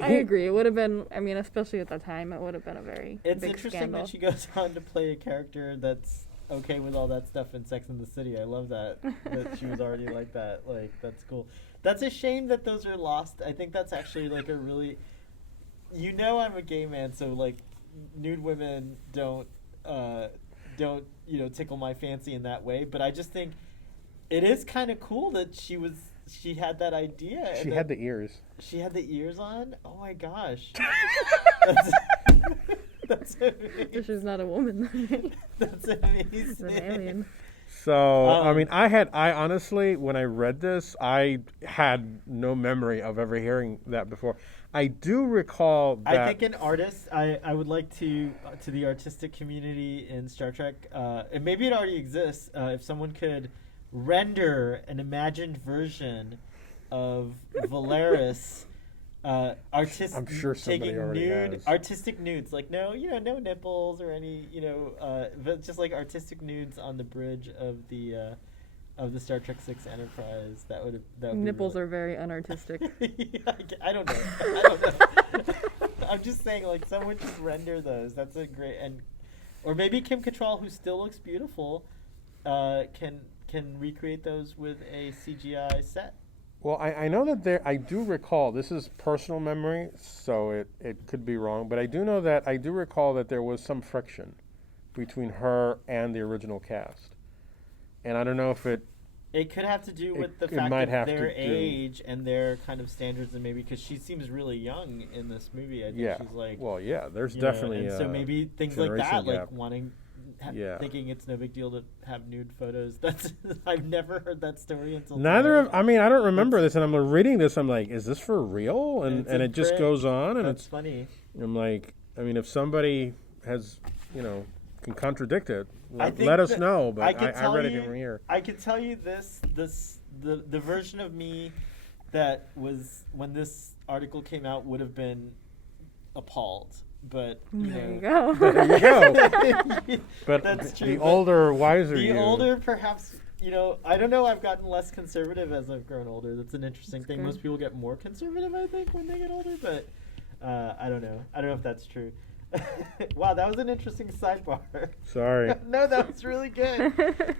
I agree. It would have been, I mean, especially at the time, it would have been a very It's big interesting scandal. that she goes on to play a character that's okay with all that stuff in Sex and the City. I love that she was already like that. Like, that's cool. That's a shame that those are lost. I think that's actually like a really, you know, I'm a gay man, so like nude women don't tickle my fancy in that way. But I just think it is kind of cool that she had that idea. she and had that the ears. she had the ears on. Oh my gosh. That's amazing. She's not a woman. That's She's an amazing. alien. So I Um, mean, I honestly, when I read this, I had no memory of ever hearing that before. I do recall that. I think an artist, I would like to the artistic community in Star Trek, and maybe it already exists, if someone could render an imagined version of Valeris, I'm sure somebody taking already nude, has. artistic nudes, like no nipples or any, but just like artistic nudes on the bridge of the Star Trek 6 Enterprise. That would be Nipples really, are very unartistic. I don't know. I'm just saying, like, someone just render those. That's a great, or maybe Kim Cattrall, who still looks beautiful, can recreate those with a CGI set. Well, I know that I do recall, this is personal memory, so it could be wrong, but I do know that I do recall that there was some friction between her and the original cast. And I don't know if it could have to do with the it fact might of have their to do- age and their kind of standards, and maybe because she seems really young in this movie. I think yeah. she's like, Well, yeah, there's you know, definitely and so maybe things like generation that, like gap. wanting, Yeah. thinking it's no big deal to have nude photos. That's I've never heard that story until Neither today. of, I mean, I don't remember this, and I'm reading this, I'm like, is this for real? And It's and in it just print. goes on, and That's funny. I'm like, I mean, if somebody has, can contradict it, I let, think let us that know, but I could I tell read it you- from here. I can tell you the version of me that was when this article came out would have been appalled, but There you go. There you go. But That's true, the but older, wiser the you. older, perhaps, I don't know. I've gotten less conservative as I've grown older. That's an interesting That's thing. good. Most people get more conservative, I think, when they get older, but I don't know. I don't know if that's true. Wow, that was an interesting sidebar. Sorry. No, that was really good.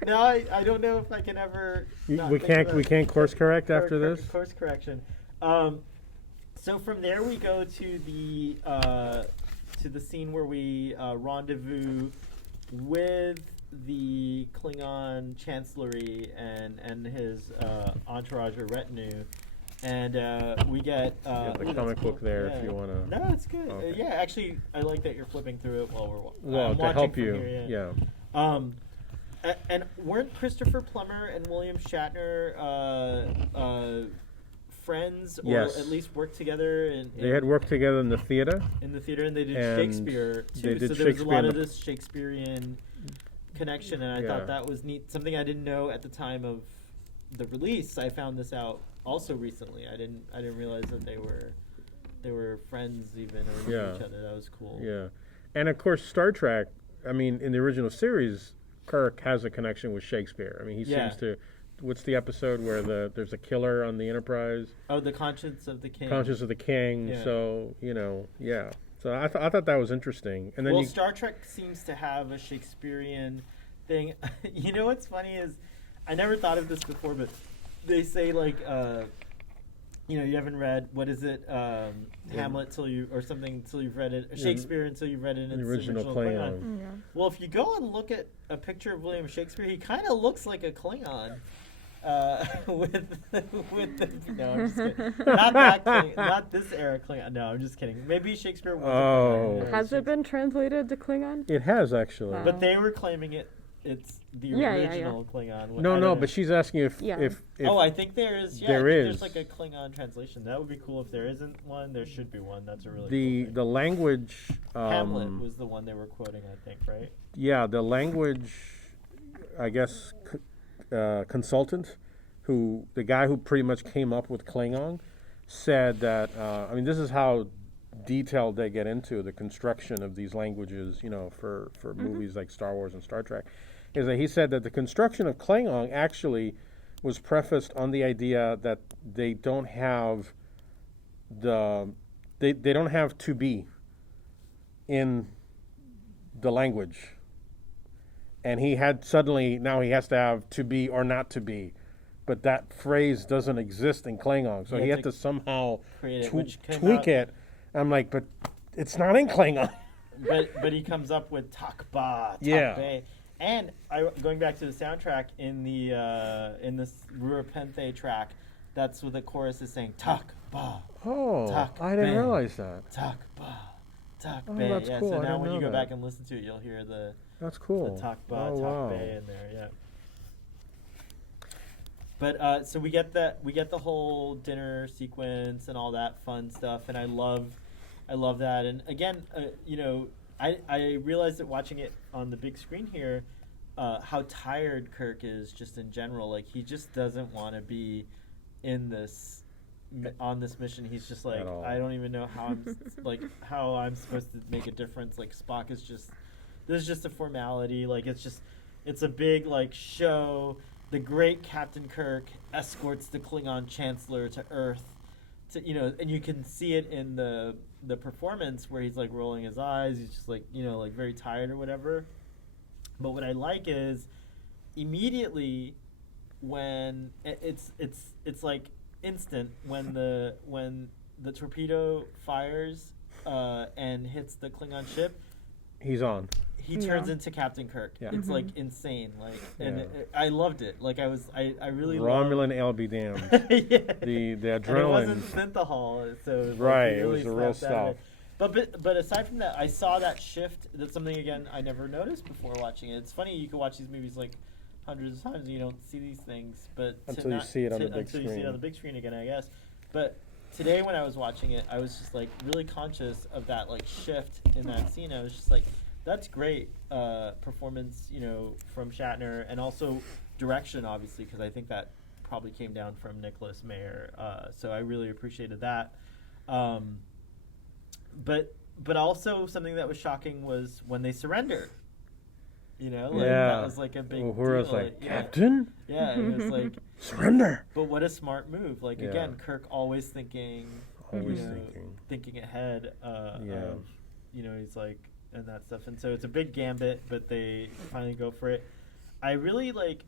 Now I don't know if I can ever. not We think about can't course correct after cor- this? Course correction. So from there we go to the scene where we rendezvous with the Klingon chancellery and his entourage or retinue. And we get You have the ooh, comic that's cool. book there if Yeah. you want to. No, it's good. Okay. Yeah, actually, I like that you're flipping through it while we're Well, I'm to watching help from you. here, Yeah. And weren't Christopher Plummer and William Shatner friends, or Yes. at least worked together They had worked together in the theater. in the theater, and they did and Shakespeare too. they did So there was a lot Shakespeare of this Shakespearean connection, and I Yeah. thought that was neat. Something I didn't know at the time of the release. I found this out also recently. I didn't realize that they were friends even or with Yeah. each other. That was cool. Yeah. And of course, Star Trek, I mean, in the original series, Kirk has a connection with Shakespeare. I mean, he Yeah. seems to. What's the episode where there's a killer on the Enterprise? Oh, the Conscience of the King. Conscious of the King. Yeah. So yeah. So I thought that was interesting. And then Well, Star Trek seems to have a Shakespearean thing. You know what's funny is, I never thought of this before, but they say like, you know, you haven't read, what is it, Hamlet till you've read it, or Shakespeare until you've read it in the its original Klingon. Yeah. Well, if you go and look at a picture of William Shakespeare, he kind of looks like a Klingon. With the, no, I'm just kidding. Not that not this era Klingon. No, I'm just kidding. Maybe Shakespeare was a Klingon. Has it been translated to Klingon? It has actually. Wow. But they were claiming it's the Yeah, original Klingon. I No, don't know. but she's asking if Yeah. if Oh, I think there is. Yeah, there I think is. There's like a Klingon translation. That would be cool. If there isn't one, there should be one. That's a really the cool thing. the language. Hamlet was the one they were quoting, I think, right? Yeah, the language, I guess, consultant, the guy who pretty much came up with Klingon, said that, I mean, this is how detailed they get into the construction of these languages, you know, for movies like Star Wars and Star Trek, is that he said that the construction of Klingon actually was prefaced on the idea that they don't have they don't have to be in the language. And he had now he has to have to be or not to be. But that phrase doesn't exist in Klingon. So he had to somehow create it, which came tweak out- it. I'm like, but it's not in Klingon. But he comes up with Takba, Yeah. Takbe. And going back to the soundtrack in this Ruapenthe track, that's what the chorus is saying, Takba, Oh, I didn't Takbe. realize that. Takba, Takbe. Oh, that's yeah, cool. so I now didn't when you know go that. back and listen to it, you'll hear the That's cool. Takba, Oh, Takbe wow. in there, yeah. But so we get the whole dinner sequence and all that fun stuff, and I love that. And again, you know, I realized that watching it on the big screen here, how tired Kirk is just in general. Like he just doesn't want to be in this on this mission. He's just like, At all. I don't even know how I'm how I'm supposed to make a difference. Like Spock is just, this is just a formality. Like it's a big like show. The great Captain Kirk escorts the Klingon Chancellor to Earth, to, you know, and you can see it in the performance where he's like rolling his eyes. He's just like, you know, like very tired or whatever. But what I like is immediately when it's like instant when the torpedo fires and hits the Klingon ship, He's on. he turns into Captain Kirk. Yeah. It's like insane. Like, and Yeah. I loved it. Like I really Romulan ale be damned. yeah. The And it adrenaline. wasn't synthahol, so it was, Right, he it was really the real snapped out of stuff. it. But aside from that, I saw that shift. That's something again I never noticed before watching it. It's funny, you can watch these movies like hundreds of times and you don't see these things, but Until you see it on the big until you see it screen. on the big screen again, I guess. But today when I was watching it, I was just like really conscious of that like shift in that scene. I was just like, that's great performance, you know, from Shatner, and also direction, obviously, because I think that probably came down from Nicholas Mayer. So I really appreciated that. But also something that was shocking was when they surrender. You know, like Yeah. that was like a big Uhura's deal. like, yeah. Captain, Yeah, it was like, surrender. but what a smart move. Like Yeah. again, Kirk always thinking, Always you know, thinking. ahead. Yeah. Of, you know, he's like, and that stuff. And so it's a big gambit, but they finally go for it. I really like,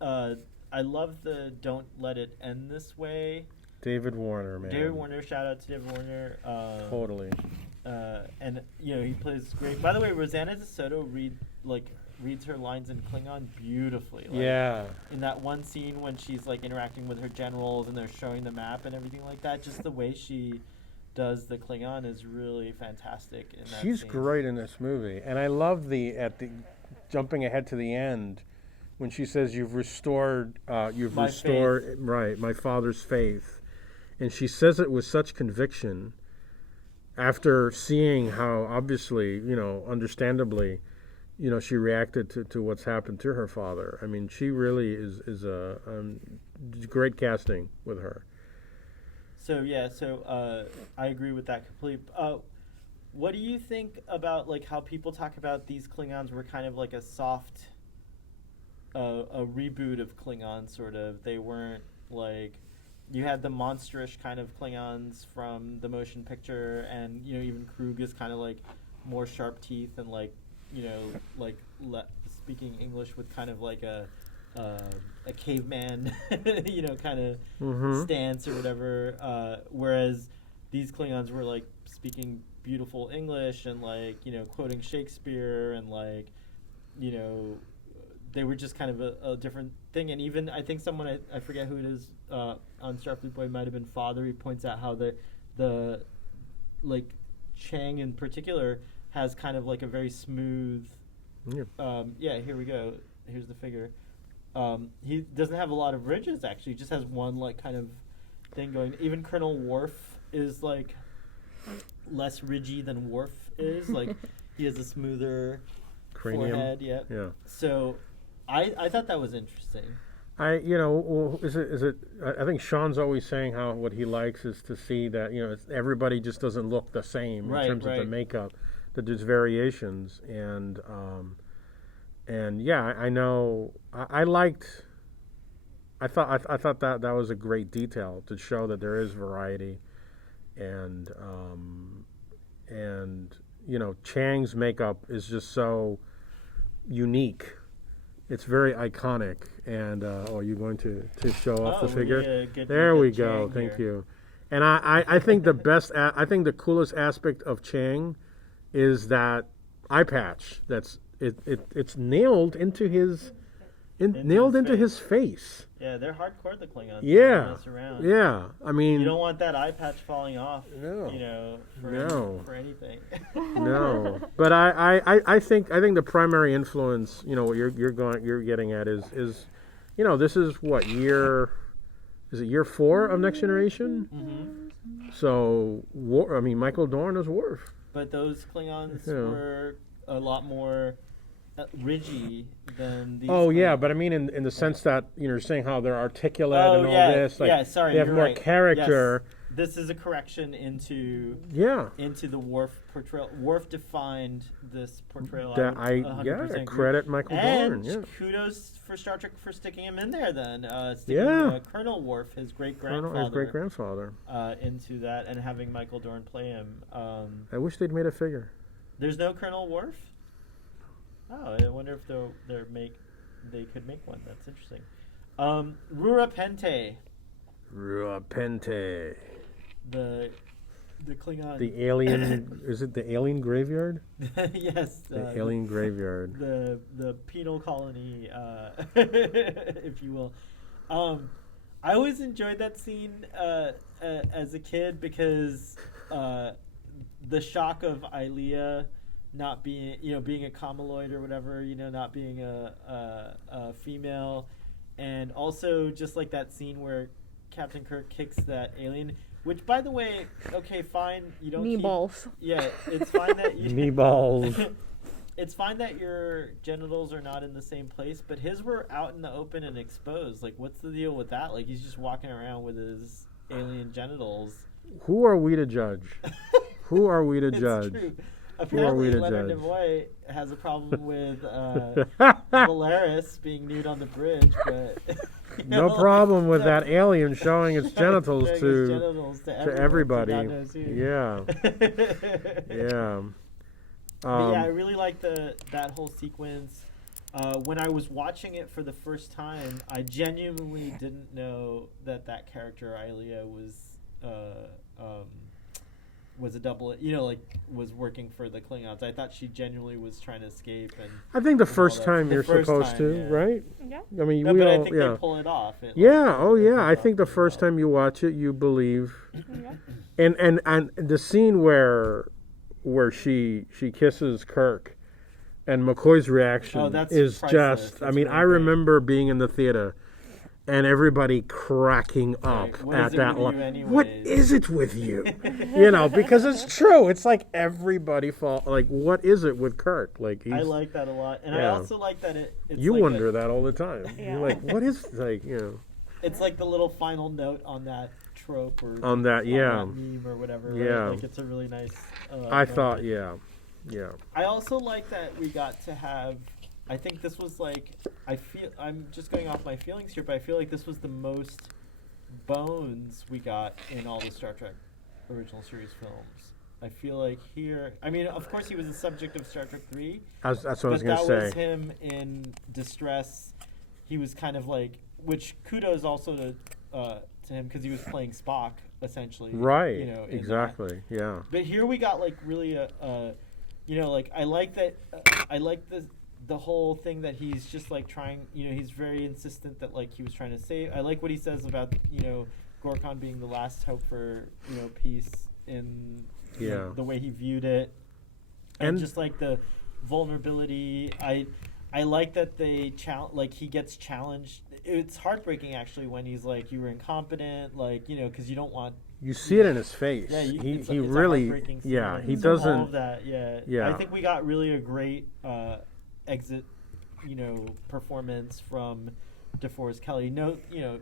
I love the "Don't Let It End This Way." David Warner, man. David Warner, shout out to David Warner. Totally. And you know, he plays great. By the way, Rosanna DeSoto reads her lines in Klingon beautifully. Like, Yeah. in that one scene when she's like interacting with her generals and they're showing the map and everything like that, just the way she does the Klingon is really fantastic in that She's scene. great in this movie, and I love jumping ahead to the end when she says, "You've restored my father's faith," and she says it with such conviction after seeing how obviously, you know, understandably, you know, she reacted to what's happened to her father. I mean, she really is a great casting with her. So yeah, I agree with that completely. What do you think about like how people talk about these Klingons were kind of like a soft a reboot of Klingon, sort of. They weren't like, you had the monsterish kind of Klingons from the motion picture, and even Krug is kind of like more sharp teeth and like like speaking English with kind of like a caveman kind of stance or whatever, whereas these Klingons were like speaking beautiful English and like quoting Shakespeare, and like they were just kind of a different thing. And even I think someone, I forget who it is, on Starfleet Boy, might have been Father, he points out how the like Chang in particular has kind of like a very smooth here we go, here's the figure. He doesn't have a lot of ridges, actually. He just has one like kind of thing going. Even Colonel Worf is like less ridgy than Worf is. Like he has a smoother Cranium. forehead. Yeah. So I thought that was interesting. I think Sean's always saying how what he likes is to see that everybody just doesn't look the same in terms of the makeup, that there's variations, and yeah, I know I liked. I thought that was a great detail to show that there is variety, and Chang's makeup is just so unique. It's very iconic. And are you going to show off the figure? There we go. Thank you. And I think I think the coolest aspect of Chang is that eye patch. It's nailed into his his face. Yeah, they're hardcore, the Klingons. Yeah, they don't mess around. Yeah. I mean, you don't want that eye patch falling off. No. For anything. No, but I think the primary influence, what you're getting at is this is what year. Is it year 4 of Next Generation? Mm-hmm. So Michael Dorn is Worf. But those Klingons were a lot more ridgy than these. Oh yeah, but I mean in the sense that you're saying how they're articulate and all this. Like, sorry, they have more right. character. Yes. This is a correction into the Worf portrayal. Worf defined this portrayal. I credit Michael Dorn. And kudos for Star Trek for sticking him in there. Then sticking Colonel Worf, his great grandfather, into that, and having Michael Dorn play him. I wish they'd made a figure. There's no Colonel Worf. Oh, I wonder if they could make one. That's interesting. Rura Pente. The Klingon. The alien. Is it the alien graveyard? Yes. The alien graveyard. The penal colony, if you will. I always enjoyed that scene as a kid because the shock of Ailea not being, being a Kamaloid or whatever, not being a female, and also just like that scene where Captain Kirk kicks that alien. Which, by the way, okay, fine, you don't knee balls. Yeah, it's fine that you knee balls. It's fine that your genitals are not in the same place, but his were out in the open and exposed. Like, what's the deal with that? Like, he's just walking around with his alien genitals. Who are we to judge? Who are we to judge? True. Apparently, Leonard Nimoy has a problem with Valeris being nude on the bridge, but no problem with that alien showing its genitals to everybody. Yeah, yeah. I really like that whole sequence. When I was watching it for the first time, I genuinely didn't know that character Ailea was a double, was working for the Klingons. I thought she genuinely was trying to escape. And I think the first time you're supposed to, right? Yeah. I mean, but I think they pull it off. I think the first time you watch it, you believe. Yeah. And the scene where she kisses Kirk, and McCoy's reaction is just. I mean, I remember being in the theater. And everybody cracking up at that line. What is it with you? Because it's true. It's like everybody what is it with Kirk? Like I like that a lot, and I also like that it's. You like wonder that all the time. Yeah. You're like, what is It's like the little final note on that trope or on that meme or whatever. Yeah, right? Like it's a really nice. I thought, yeah. I also like that we got to have I think this was like, I'm just going off my feelings here, but I feel like this was the most bones we got in all the Star Trek original series films. I feel like here, I mean, of course he was the subject of Star Trek 3. That's what I was but going to that say. was him in distress. He was kind of like, which kudos also to him because he was playing Spock essentially. Right. You know, in Exactly. that. Yeah. But here we got like really you know, like I like that. I like the whole thing that he's just like trying. You know, he's very insistent that like he was trying to save. I like what he says about, you know, Gorkon being the last hope for, you know, peace in the way he viewed it, and just like the vulnerability. I like that they like he gets challenged. It's heartbreaking actually when he's like, you were incompetent, like, you know, because you don't want. You see it in his face. Yeah, It's a really, heartbreaking scene. yeah, he So doesn't. all of that, yeah. Yeah. I think we got really a great exit, you know, performance from DeForest Kelly. No, you know,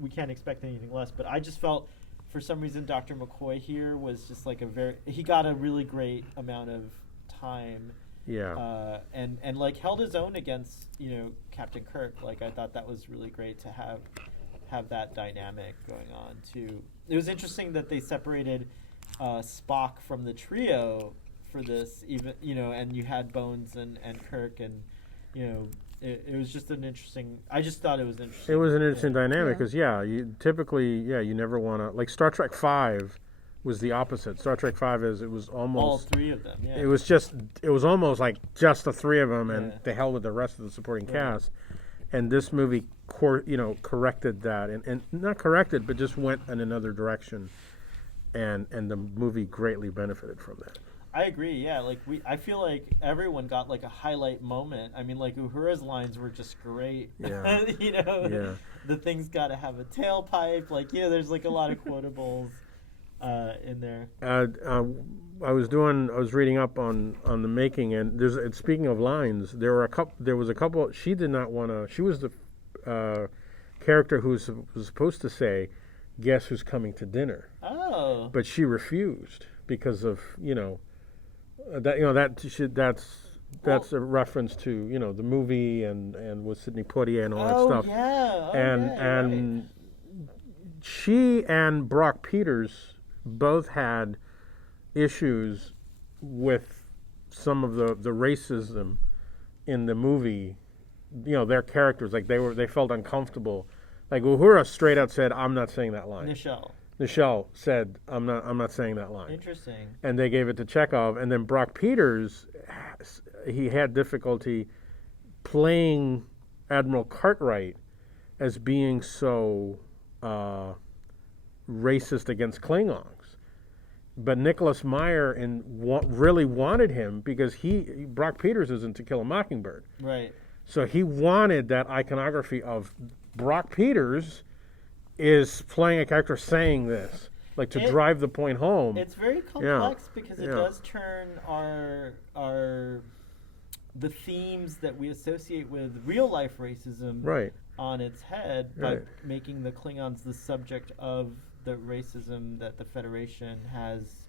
we can't expect anything less. But I just felt, for some reason, Dr. McCoy here was just like he got a really great amount of time. Yeah. And like held his own against, you know, Captain Kirk. Like I thought that was really great to have that dynamic going on too. It was interesting that they separated Spock from the trio for this, even, you know, and you had Bones and Kirk, and, you know, it was just an interesting. I just thought it was interesting. It was an interesting dynamic Yeah. because you typically you never want to, like Star Trek V was the opposite. Star Trek V it was All almost three of them. Yeah. it was almost like just the three of them and Yeah. the hell with the rest of the supporting Yeah. cast. And this movie corrected that and not corrected but just went in another direction, and the movie greatly benefited from that. I agree. Yeah, like I feel like everyone got like a highlight moment. I mean, like Uhura's lines were just great. Yeah. You know, Yeah. the thing's got to have a tailpipe. Like, you know, there's like a lot of quotables in there. I was reading up on the making, and speaking of lines, there was a couple. She did not want to. She was the character who was supposed to say, "Guess who's coming to dinner," Oh. but she refused because of that's a reference to the movie and with Sidney Poitier and all that stuff. Yeah. Oh, and yeah, and right. she and Brock Peters both had issues with some of the racism in the movie. Their characters, like they felt uncomfortable. Like Uhura straight out said, "I'm not saying that line." Nichelle said, "I'm not saying that line." Interesting. And they gave it to Chekhov, and then Brock Peters, he had difficulty playing Admiral Cartwright as being so racist against Klingons. But Nicholas Meyer really wanted him because Brock Peters is in To Kill a Mockingbird. Right. So he wanted that iconography of Brock Peters is playing a character saying this, like to drive the point home. It's very complex because it does turn the themes that we associate with real life racism on its head by making the Klingons the subject of the racism that the Federation has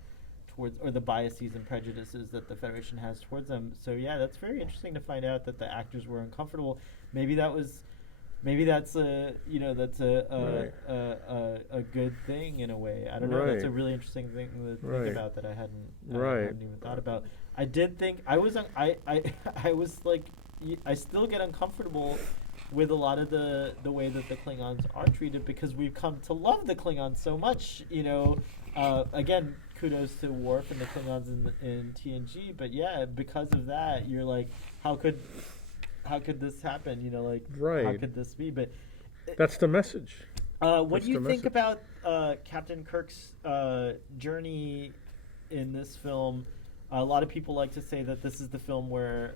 towards, or the biases and prejudices that the Federation has towards them. So yeah, that's very interesting to find out that the actors were uncomfortable. Maybe that's a good thing in a way. I don't know. That's a really interesting thing to think about that I hadn't even thought about. I did think I was like, I still get uncomfortable with a lot of the way that the Klingons are treated because we've come to love the Klingons so much. Again, kudos to Worf and the Klingons in TNG, but yeah, because of that, you're like, how could this happen? How could this be? But that's the message. What do you think about Captain Kirk's journey in this film? A lot of people like to say that this is the film where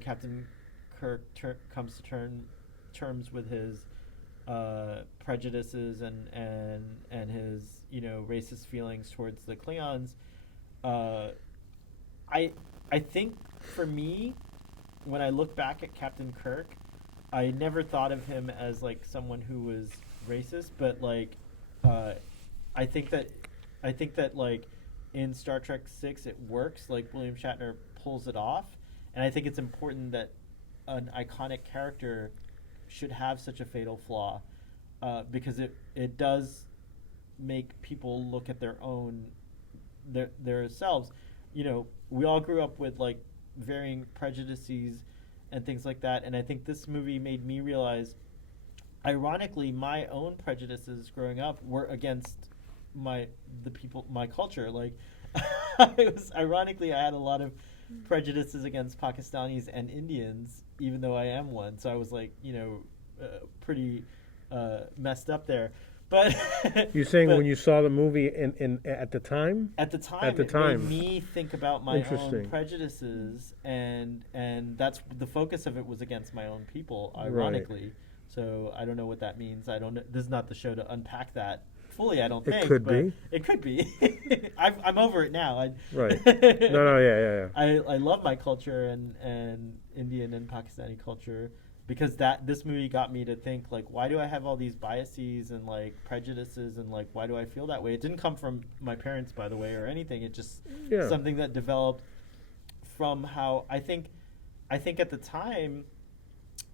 Captain Kirk comes to terms with his prejudices and his racist feelings towards the Klingons. I think for me, when I look back at Captain Kirk, I never thought of him as like someone who was racist, but like I think that like in Star Trek 6 it works. Like William Shatner pulls it off, And I think it's important that an iconic character should have such a fatal flaw, because it does make people look at their selves. You know, we all grew up with like varying prejudices and things like that, and I think this movie made me realize, ironically, my own prejudices growing up were against my culture. Like, ironically, I had a lot of prejudices against Pakistanis and Indians, even though I am one. So I was like, pretty messed up there. But You're saying but when you saw the movie at the time? at the time, At the time. it made me think about my own Interesting. prejudices, and that's the focus of it was against my own people, ironically. So I don't know what that means. I don't know. This is not the show to unpack that fully, I don't think. could but be. It could be. I'm over it now. Right. No, yeah. I love my culture and Indian and Pakistani culture, because this movie got me to think, like, why do I have all these biases and like prejudices, and like why do I feel that way? It didn't come from my parents, by the way, or anything. It just something that developed from how I think at the time,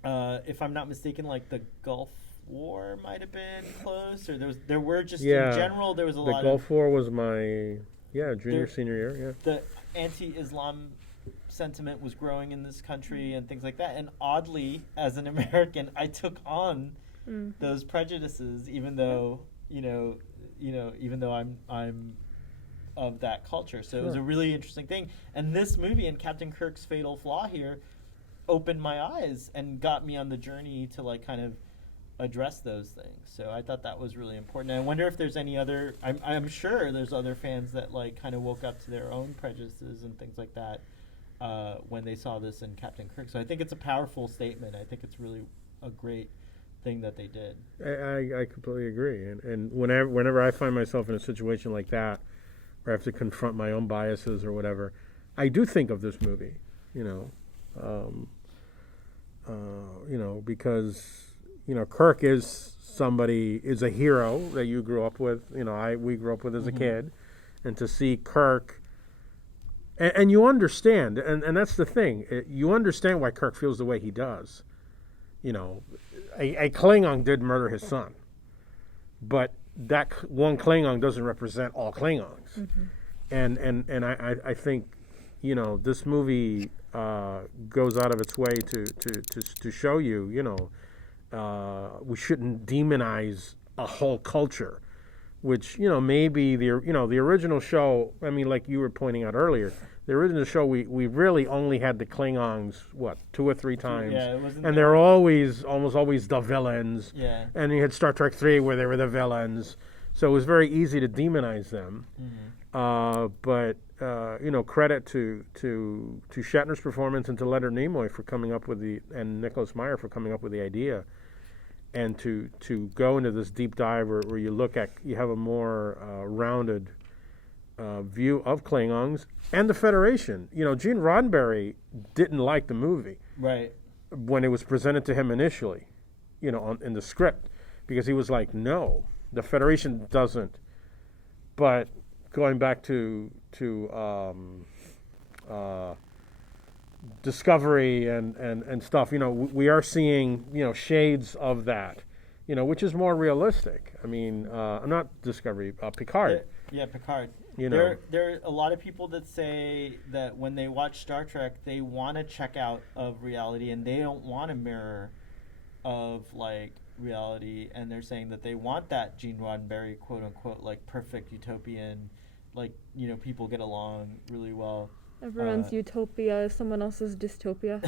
if I'm not mistaken, like the Gulf War might have been close, or there were just in general there was a lot. The Gulf War was my senior year. Yeah. The anti-Islam sentiment was growing in this country and things like that, and oddly, as an American, I took on those prejudices, even though even though I'm of that culture. So it was a really interesting thing, and this movie and Captain Kirk's fatal flaw here opened my eyes and got me on the journey to like kind of address those things. So I thought that was really important. And I wonder if there's any other. I'm sure there's other fans that like kind of woke up to their own prejudices and things like that when they saw this in Captain Kirk. So I think it's a powerful statement. I think it's really a great thing that they did. I completely agree. And whenever I find myself in a situation like that, where I have to confront my own biases or whatever, I do think of this movie. Because Kirk is a hero that you grew up with. We grew up with as a kid, and to see Kirk. And you understand, and that's the thing. You understand why Kirk feels the way he does. A Klingon did murder his son, but that one Klingon doesn't represent all Klingons. And I think, this movie goes out of its way to show you, we shouldn't demonize a whole culture. Which, maybe the original show, I mean, like you were pointing out earlier, the original show, we really only had the Klingons, 2 or 3 times. Yeah, it wasn't. And they're almost always the villains. Yeah. And you had Star Trek 3 where they were the villains. So it was very easy to demonize them. But credit to Shatner's performance and to Leonard Nimoy for coming up with and Nicholas Meyer for coming up with the idea. And to go into this deep dive where you have a more rounded view of Klingons and the Federation. Gene Roddenberry didn't like the movie, Right. when it was presented to him initially, in the script, because he was like, no, the Federation doesn't. But going back to Discovery and stuff, we are seeing, shades of that, which is more realistic. I mean, not Discovery, Picard. Yeah, Picard. There are a lot of people that say that when they watch Star Trek, they want to check out of reality, and they don't want a mirror of like reality, and they're saying that they want that Gene Roddenberry quote unquote like perfect utopian, like people get along really well. Everyone's utopia is someone else's dystopia.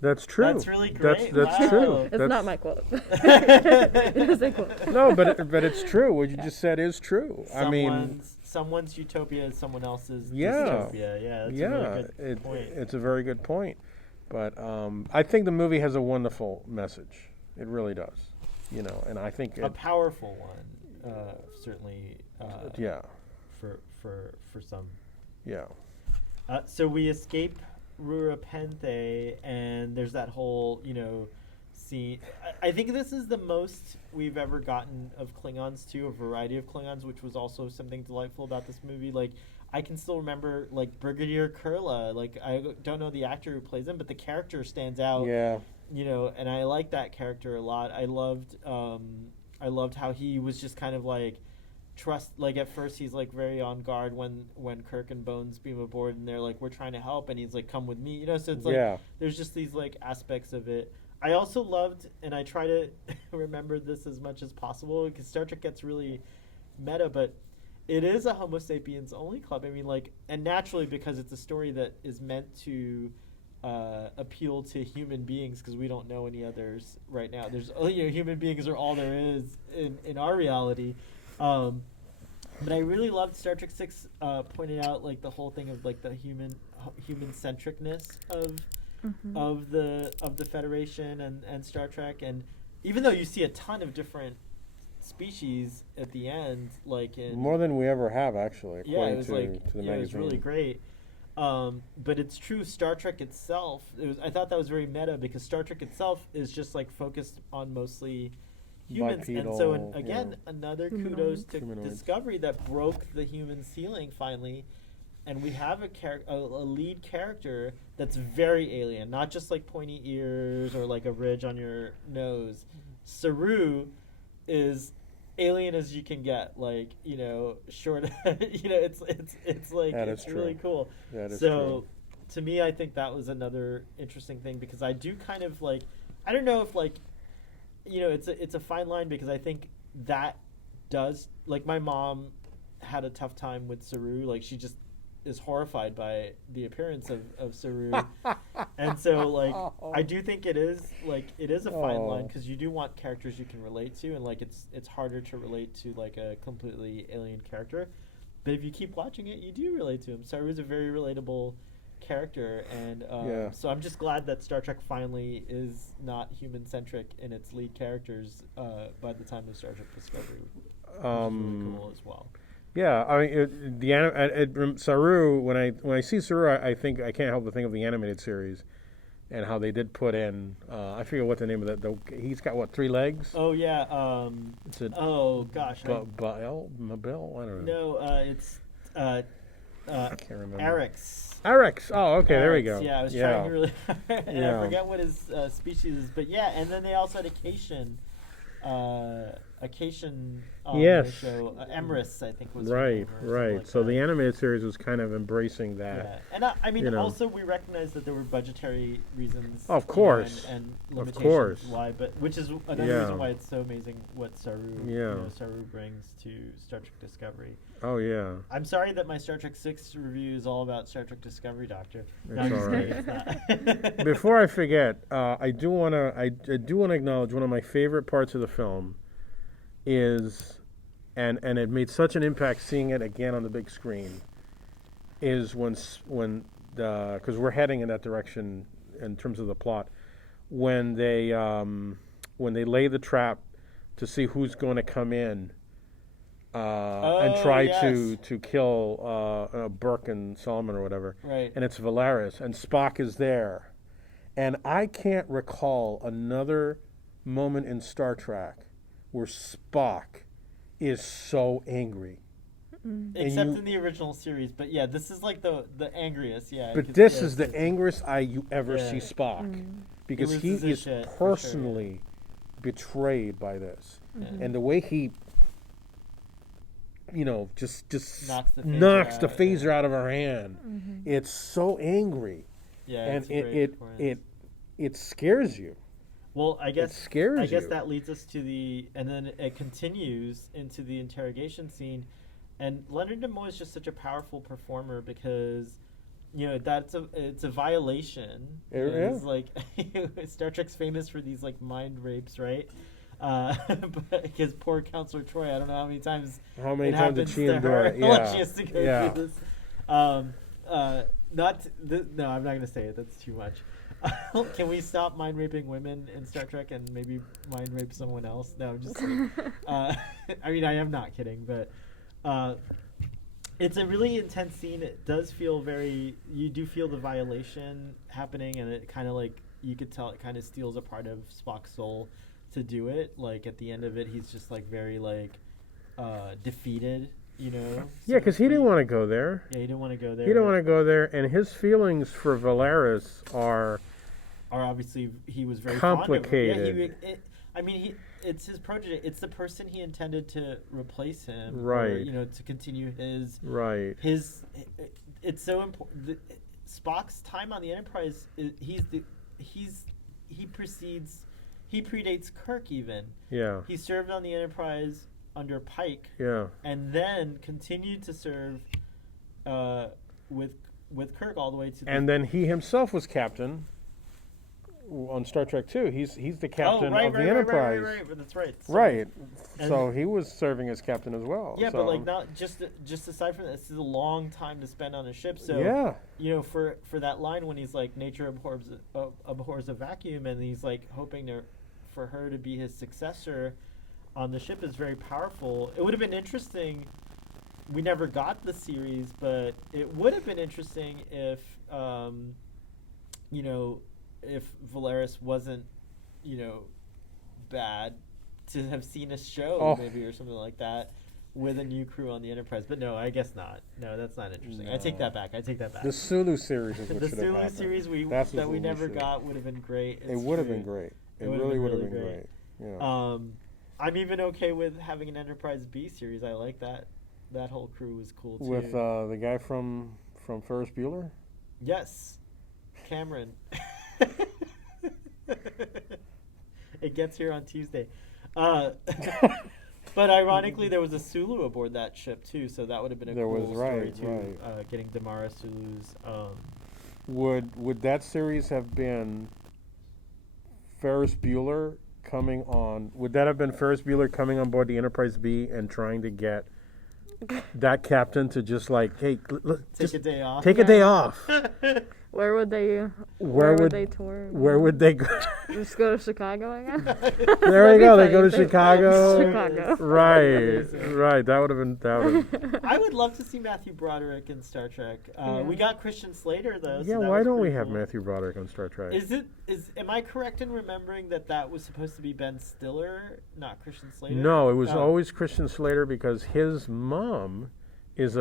That's true. That's really great. That's Wow. true. It's not my quote. It is a quote. No, but it's true. What you just said is true. I mean, someone's utopia is someone else's Yeah. dystopia. Yeah, that's a really good point. It's a very good point. But I think the movie has a wonderful message. It really does. And I think A powerful one, certainly. yeah, For some. yeah. So we escape Rurapente, and there's that whole, scene. I think this is the most we've ever gotten of Klingons too, a variety of Klingons, which was also something delightful about this movie. Like, I can still remember like Brigadier Kurla. Like I don't know the actor who plays him, but the character stands out. Yeah. You know, and I like that character a lot. I loved how he was just kind of like like at first he's like very on guard when Kirk and Bones beam aboard and they're like, we're trying to help, and he's like, come with me, you know. So it's like there's just these like aspects of it. I also loved, and I try to remember this as much as possible because Star Trek gets really meta, but it is a Homo sapiens only club. I mean, like, and naturally because it's a story that is meant to appeal to human beings because we don't know any others right now. There's human beings are all there is in our reality. But I really loved Star Trek 6 pointed out like the whole thing of like the human centricness of the Federation and Star Trek, and even though you see a ton of different species at the end, like more than we ever have actually. Yeah, it was to the magazine. it was really great. But it's true, Star Trek itself. I thought that was very meta because Star Trek itself is just like focused on mostly humans, Bipedal, and so again, another kudos to Humanoids. Discovery that broke the human ceiling finally, and we have a lead character that's very alien, not just like pointy ears or like a ridge on your nose. Saru is alien as you can get, like short. It's like it's really cool. That is so to me, I think that was another interesting thing because I do kind of like, I don't know if like, it's a fine line because I think that does, like, my mom had a tough time with Saru. Like, she just is horrified by the appearance of Saru. And so, like, I do think it is a fine line because you do want characters you can relate to, and like it's harder to relate to like a completely alien character. But if you keep watching it, you do relate to him. Saru is a very relatable character, and so I'm just glad that Star Trek finally is not human-centric in its lead characters by the time of Star Trek Discovery, which is really cool as well. Yeah, I mean, Saru. When I see Saru, I think I can't help but think of the animated series, and how they did put in. I forget what the name of that. He's got 3 legs. Oh yeah. Oh gosh. Mabel. I don't know. No, it's. I can't remember. Arix. Oh, okay. There we go. Yeah, I was trying to really. And I forget what his species is, but yeah, and then they also had Acacian. Yes. Show. Emrys, I think was right. Like so that. The animated series was kind of embracing that. Yeah. And I mean, also we recognize that there were budgetary reasons. Of course. And limitations of course. why, but which is another reason why it's so amazing what Saru Saru brings to Star Trek Discovery. Oh yeah. I'm sorry that my Star Trek 6 review is all about Star Trek Discovery, Doctor. It's all right. Before I forget, I do want to acknowledge one of my favorite parts of the film is, and it made such an impact seeing it again on the big screen, is when because we're heading in that direction in terms of the plot, when they lay the trap to see who's going to come in. And try to kill Burke and Solomon or whatever. Right. And it's Valeris, and Spock is there. And I can't recall another moment in Star Trek where Spock is so angry. Except in the original series, but yeah, this is like the angriest, yeah. But this is the angriest you ever see Spock. Because he is personally betrayed by this. And the way he just knocks the phaser out of her hand. It's so angry. Yeah, and it scares you. Well, I guess it scares I guess you. that leads us to and then it continues into the interrogation scene, and Leonard Nimoy is just such a powerful performer because it's a violation. It's like Star Trek's famous for these like mind rapes, right? Because poor Counselor Troy, I don't know how many times did she endure it? Yeah. She has to go through this. No, I'm not going to say it. That's too much. Can we stop mind raping women in Star Trek and maybe mind rape someone else? No, I'm just kidding. I mean, I am not kidding, but it's a really intense scene. It does feel you do feel the violation happening, and it kind of like, you could tell it kind of steals a part of Spock's soul to do it. Like at the end of it, he's just like very like defeated you know. Yeah, because he didn't want to go there. Yeah, he didn't want to go there. He didn't want to go there, and his feelings for Valeris are obviously he was very complicated. Fond of him. It's his protege. It's the person he intended to replace him, right? Or, to continue his right. His it's so important. Spock's time on the Enterprise. He predates Kirk even. Yeah. He served on the Enterprise under Pike. Yeah. And then continued to serve with Kirk all the way to. And then he himself was captain on Star Trek 2. He's the captain of the Enterprise. Right. That's right. Right. So he was serving as captain as well. Yeah, so. but like not just aside from that, this is a long time to spend on a ship. So yeah. For that line when he's like, nature abhors a vacuum, and he's like hoping for her to be his successor on the ship is very powerful. It would have been interesting. We never got the series, but it would have been interesting if if Valeris wasn't, bad, to have seen a show maybe or something like that with a new crew on the Enterprise. But no, I guess not. No, that's not interesting. No. I take that back. The Sulu series is what the should have Sulu happened. series we never got would have been great. It would have been great. It really would have been great. Yeah. I'm even okay with having an Enterprise B series. I like that. That whole crew was cool too. With the guy from Ferris Bueller? Yes. Cameron. It gets here on Tuesday. But ironically, there was a Sulu aboard that ship too, so that would have been a cool story too. Getting Damara Sulu's. Would that series have been Ferris Bueller coming on? Would that have been Ferris Bueller coming on board the Enterprise B and trying to get that captain to just like, hey, take a day off. Take a day off. Where would they? Where would they tour? Where would they go? Just go to Chicago, I guess. There we go. They go to Chicago. Chicago. Right. That would have been. I would love to see Matthew Broderick in Star Trek. We got Christian Slater though. Yeah. So why don't we cool. have Matthew Broderick on Star Trek? Am I correct in remembering that was supposed to be Ben Stiller, not Christian Slater? No, it was always Christian Slater because his mom is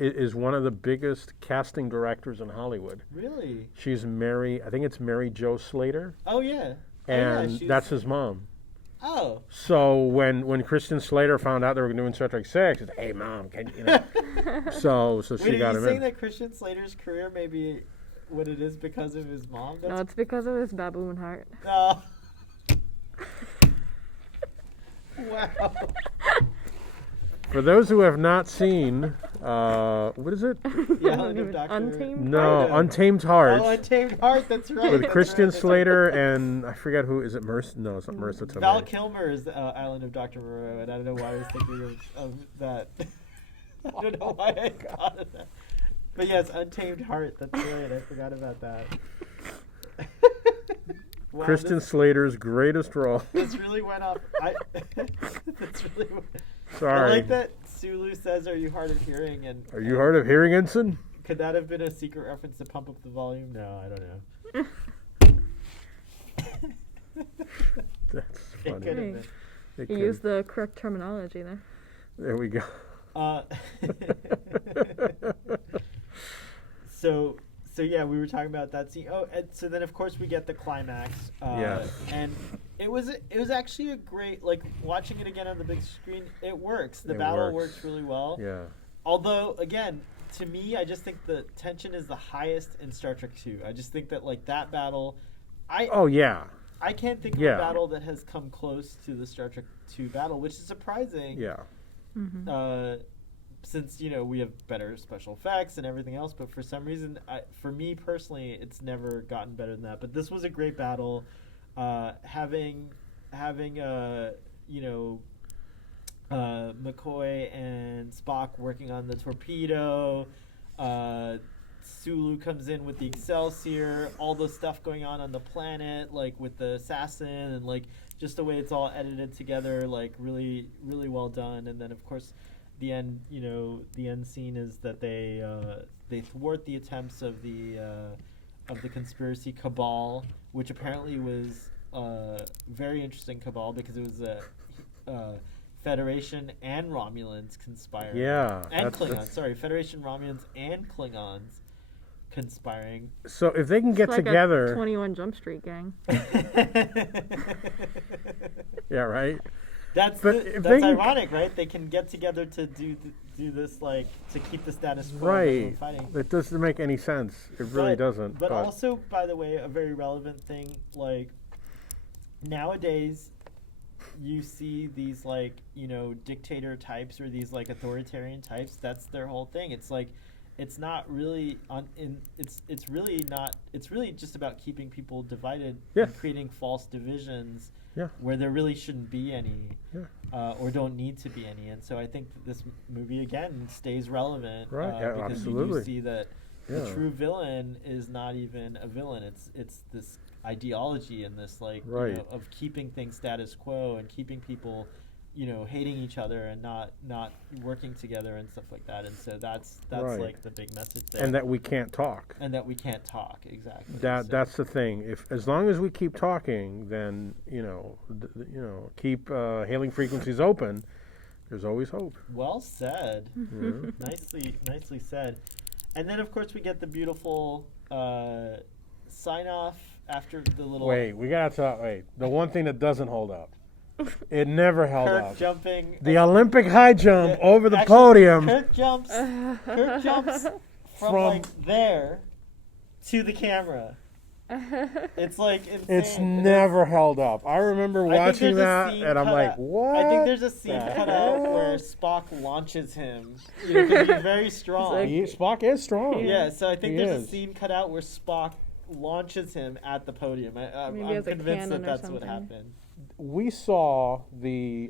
is one of the biggest casting directors in Hollywood. Really? She's I think it's Mary Jo Slater. Oh yeah. And that's his mom. Oh. So when Christian Slater found out they were doing Star Trek 6, he said, "Hey mom, can you know?" so she got him in. Are you saying that Christian Slater's career may be what it is because of his mom? No, it's because of his baboon heart. Oh. Wow. For those who have not seen, what is it? The Island of Dr. Untamed Untamed Heart. Oh, Untamed Heart, that's right. With Christian Slater and I forget who, is it Mercer? No, it's not Mercer Tomei. Val Kilmer is the Island of Dr. Moreau, and I don't know why I was thinking of that. I don't know why I thought of that. But yes, Untamed Heart, that's right, I forgot about that. Wow, Christian Slater's greatest role. This really went off. That's really. Sorry. I like that Sulu says, "Are you hard of hearing?" And are you hard of hearing, Ensign? Could that have been a secret reference to Pump Up the Volume? No, I don't know. That's funny. He used the correct terminology there. There we go. So yeah, we were talking about that scene. Oh, and so then of course we get the climax. Yes. And it was actually a great, like, watching it again on the big screen. It works. The battle works really well. Yeah. Although again, to me, I just think the tension is the highest in Star Trek 2. I just think that like that battle, I can't think of a battle that has come close to the Star Trek 2 battle, which is surprising. Yeah. Mm-hmm. Since we have better special effects and everything else, but for some reason, for me personally, it's never gotten better than that. But this was a great battle. Having McCoy and Spock working on the torpedo. Sulu comes in with the Excelsior. All the stuff going on the planet, like with the assassin, and like just the way it's all edited together, like really, really well done. And then of course, the end scene is that they thwart the attempts of the conspiracy cabal, which apparently was very interesting cabal because it was Federation and Romulans conspiring. Yeah, And that's- Klingons. that's- Sorry, Federation, Romulans, and Klingons conspiring. So if they can get It's like together, a 21 Jump Street gang. yeah, right. That's But if that's they can- ironic, right? They can get together to do this, like, to keep the status quo. Right. Fighting. It doesn't make any sense. It really But- doesn't. But also, by the way, a very relevant thing, like, nowadays, you see these, like, you know, dictator types or these, like, authoritarian types. That's their whole thing. It's like, it's not really it's really not. It's really just about keeping people divided Yeah. and creating false divisions. Yeah. Where there really shouldn't be any, Yeah. or don't need to be any, and so I think that this movie again stays relevant, Right, yeah, because absolutely. you do see that Yeah. the true villain is not even a villain. It's this ideology and this, like, Right. you know, of keeping things status quo and keeping people, you know, hating each other and not working together and stuff like that. And so that's Right. like the big message there. And that we can't talk. And that we can't talk, exactly. That So- that's the thing. If as long as we keep talking, then keep hailing frequencies open. There's always hope. Well said. Yeah. Nicely said. And then, of course, we get the beautiful sign off after the little Wait, we gotta talk. Wait, the one thing that doesn't hold up. It never held Kirk up. jumping. The Olympic high jump Yeah, over the actually, podium. Kirk jumps from like there to the camera. It's like insane. It's never held up. I remember I think watching there's a that, scene and I'm cut like, out- what? I think there's a scene the cut out hell? where Spock launches him. You know, 'cause he's very strong. Spock is strong. Yeah, so I think He there's is. a scene cut out where Spock launches him at the podium. I'm Maybe as a convinced that cannon or that's what something. happened. We saw the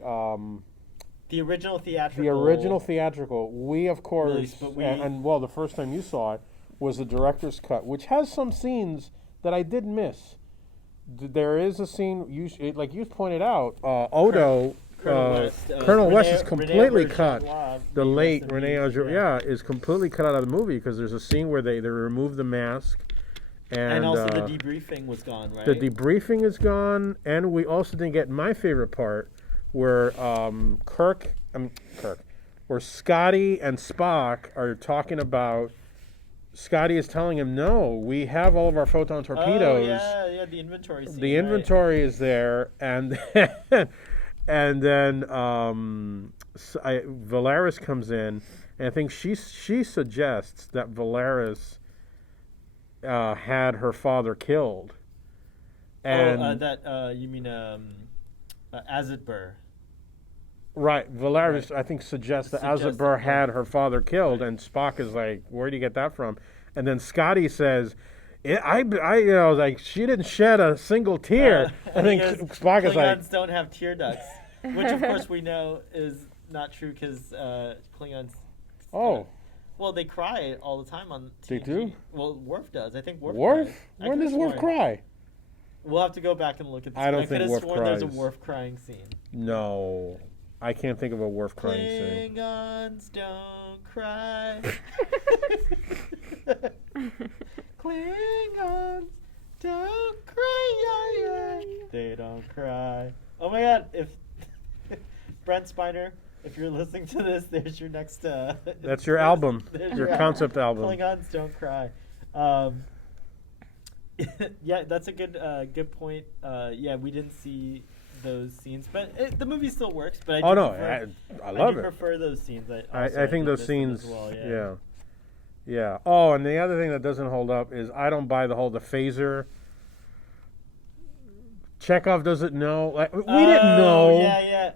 The original theatrical. theatrical. We of course, Release, but we- and well, the first time you saw it was the director's cut, which has some scenes that I did miss. There is a scene, like you pointed out, Odo, Colonel West, Colonel West Renee- is completely Renee cut. Auberjonois, The may late rest in Renee peace, Auberjonois, is completely cut out of the movie because there's a scene where they remove the mask, And also the debriefing was gone, right? the debriefing is gone, and we also didn't get my favorite part where Kirk, where Scotty and Spock are talking about. Scotty is telling him, "No, we have all of our photon torpedoes. Oh, yeah, the inventory scene. The right. inventory is there," and then Valeris comes in, and I think she suggests that Valeris had her father killed, and you mean Azit-Burr. right, Valeris I think suggests that Suggests Azit-Burr that, had her father killed, right. and Spock is like, "Where do you get that from?" And then Scotty says, I was like, she didn't shed a single tear. I think Spock is like, Klingons don't have tear ducts, which of course we know is not true because Klingons. oh. Well, they cry all the time on TNG. They do? Well, Worf does. I think Worf. Worf? cries. I When could've does Worf sworn. cry? We'll have to go back and look at this. I don't but think could have Worf sworn there's a cries. Worf crying scene. No, I can't think of a Worf crying scene. Klingons don't cry. Klingons don't cry. Yeah, yeah. They don't cry. Oh my God! If Brent Spiner, if you're listening to this, there's your next. That's your album, there's your album. concept album. Klingons don't cry. Yeah, that's a good point. Yeah, we didn't see those scenes, but the movie still works. But I do Oh no, prefer, I love do it. prefer those scenes. I think did those miss them scenes, as well, yeah. Yeah. Oh, and the other thing that doesn't hold up is I don't buy the phaser. Chekhov doesn't know. Like, we didn't know. Yeah, yeah.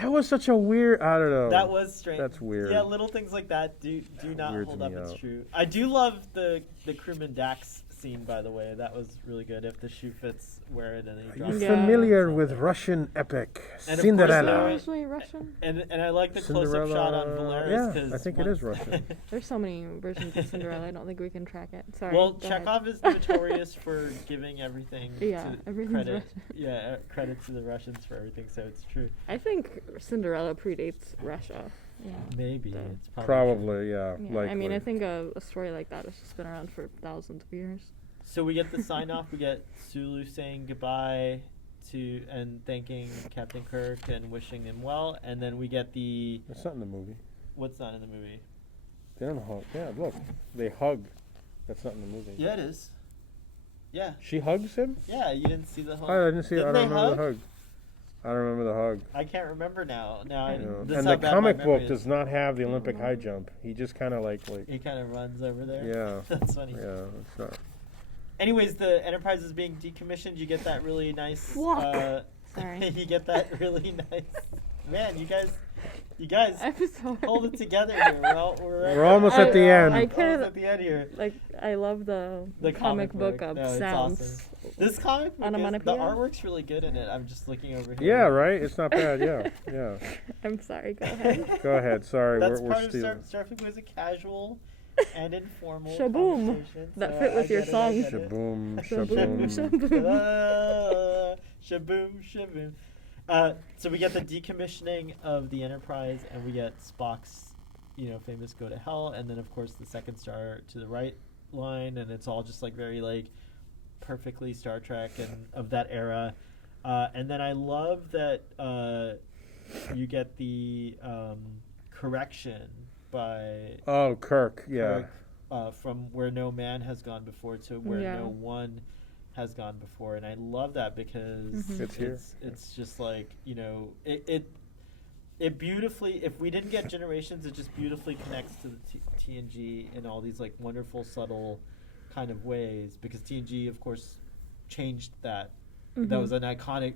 That was such a weird. I don't know. That was strange. That's weird. Yeah, little things like that do not Weirds hold up. me It's out. true. I do love the crewman Dax scene, by the way. That was really good. If the shoe fits, wear it, and then he Are drops you it. Yeah. familiar with Russian epic And of course Cinderella? there Usually Russian. And I like the close-up shot on Valeris. Yeah, 'cause I think it is Russian. There's so many versions of Cinderella. I don't think we can track it. Sorry. Well, go ahead. Chekhov is notorious for giving everything Yeah, to everything's credit. Russian. Yeah, credit to the Russians for everything. So it's true. I think Cinderella predates Russia. Yeah. Maybe The- it's probably. Probably, yeah. Yeah, I mean, I likely. think a story like that has just been around for thousands of years. So we get the sign off. We get Sulu saying goodbye, to and thanking Captain Kirk and wishing him well, and then we get the That's not in the movie. what's not in the movie? They don't hug. Yeah, look, they hug. That's not in the movie. Yeah, it is. Yeah, She hugs him. yeah. You didn't see the hug. I didn't see it. I Didn't don't they remember hug? the hug. I don't remember the hug. I can't remember now. Now, I, You know. this is And how the bad my comic memory book is. does not have the Olympic high jump. He just kind of like He kind of runs over there. yeah, That's funny. yeah. It's not. Anyways, the Enterprise is being decommissioned. You get that really nice. Walk. Sorry. You get that really nice. Man, you guys, I'm sorry. hold it together here. We're almost at the end. I Almost couldn't. at the end here. Like, I love the comic book book. of No, it's sounds. awesome. This comic book, the Onomatopoeia? artwork's really good in it. I'm just looking over here. Yeah, right. It's not bad. Yeah, yeah. I'm sorry. Go ahead. Go ahead. Sorry, That's we're part of stealing. Starfleet was a casual and informal Shaboom. conversation. That so fit with I your get it, song. I get it. Shaboom, Shaboom, shaboom. shaboom. Shaboom, shaboom. So we get the decommissioning of the Enterprise, and we get Spock's, famous go to hell, and then of course the second star to the right line, and it's all just like very like perfectly Star Trek and of that era. And then I love that you get the correction by Oh, Kirk. Yeah. Kirk, from where no man has gone before to where Yeah. no one has gone before, and I love that because Mhm. It's here. it's just like it beautifully. If we didn't get Generations, it just beautifully connects to the TNG in all these like wonderful, subtle kind of ways. Because TNG, of course, changed that. That was an iconic.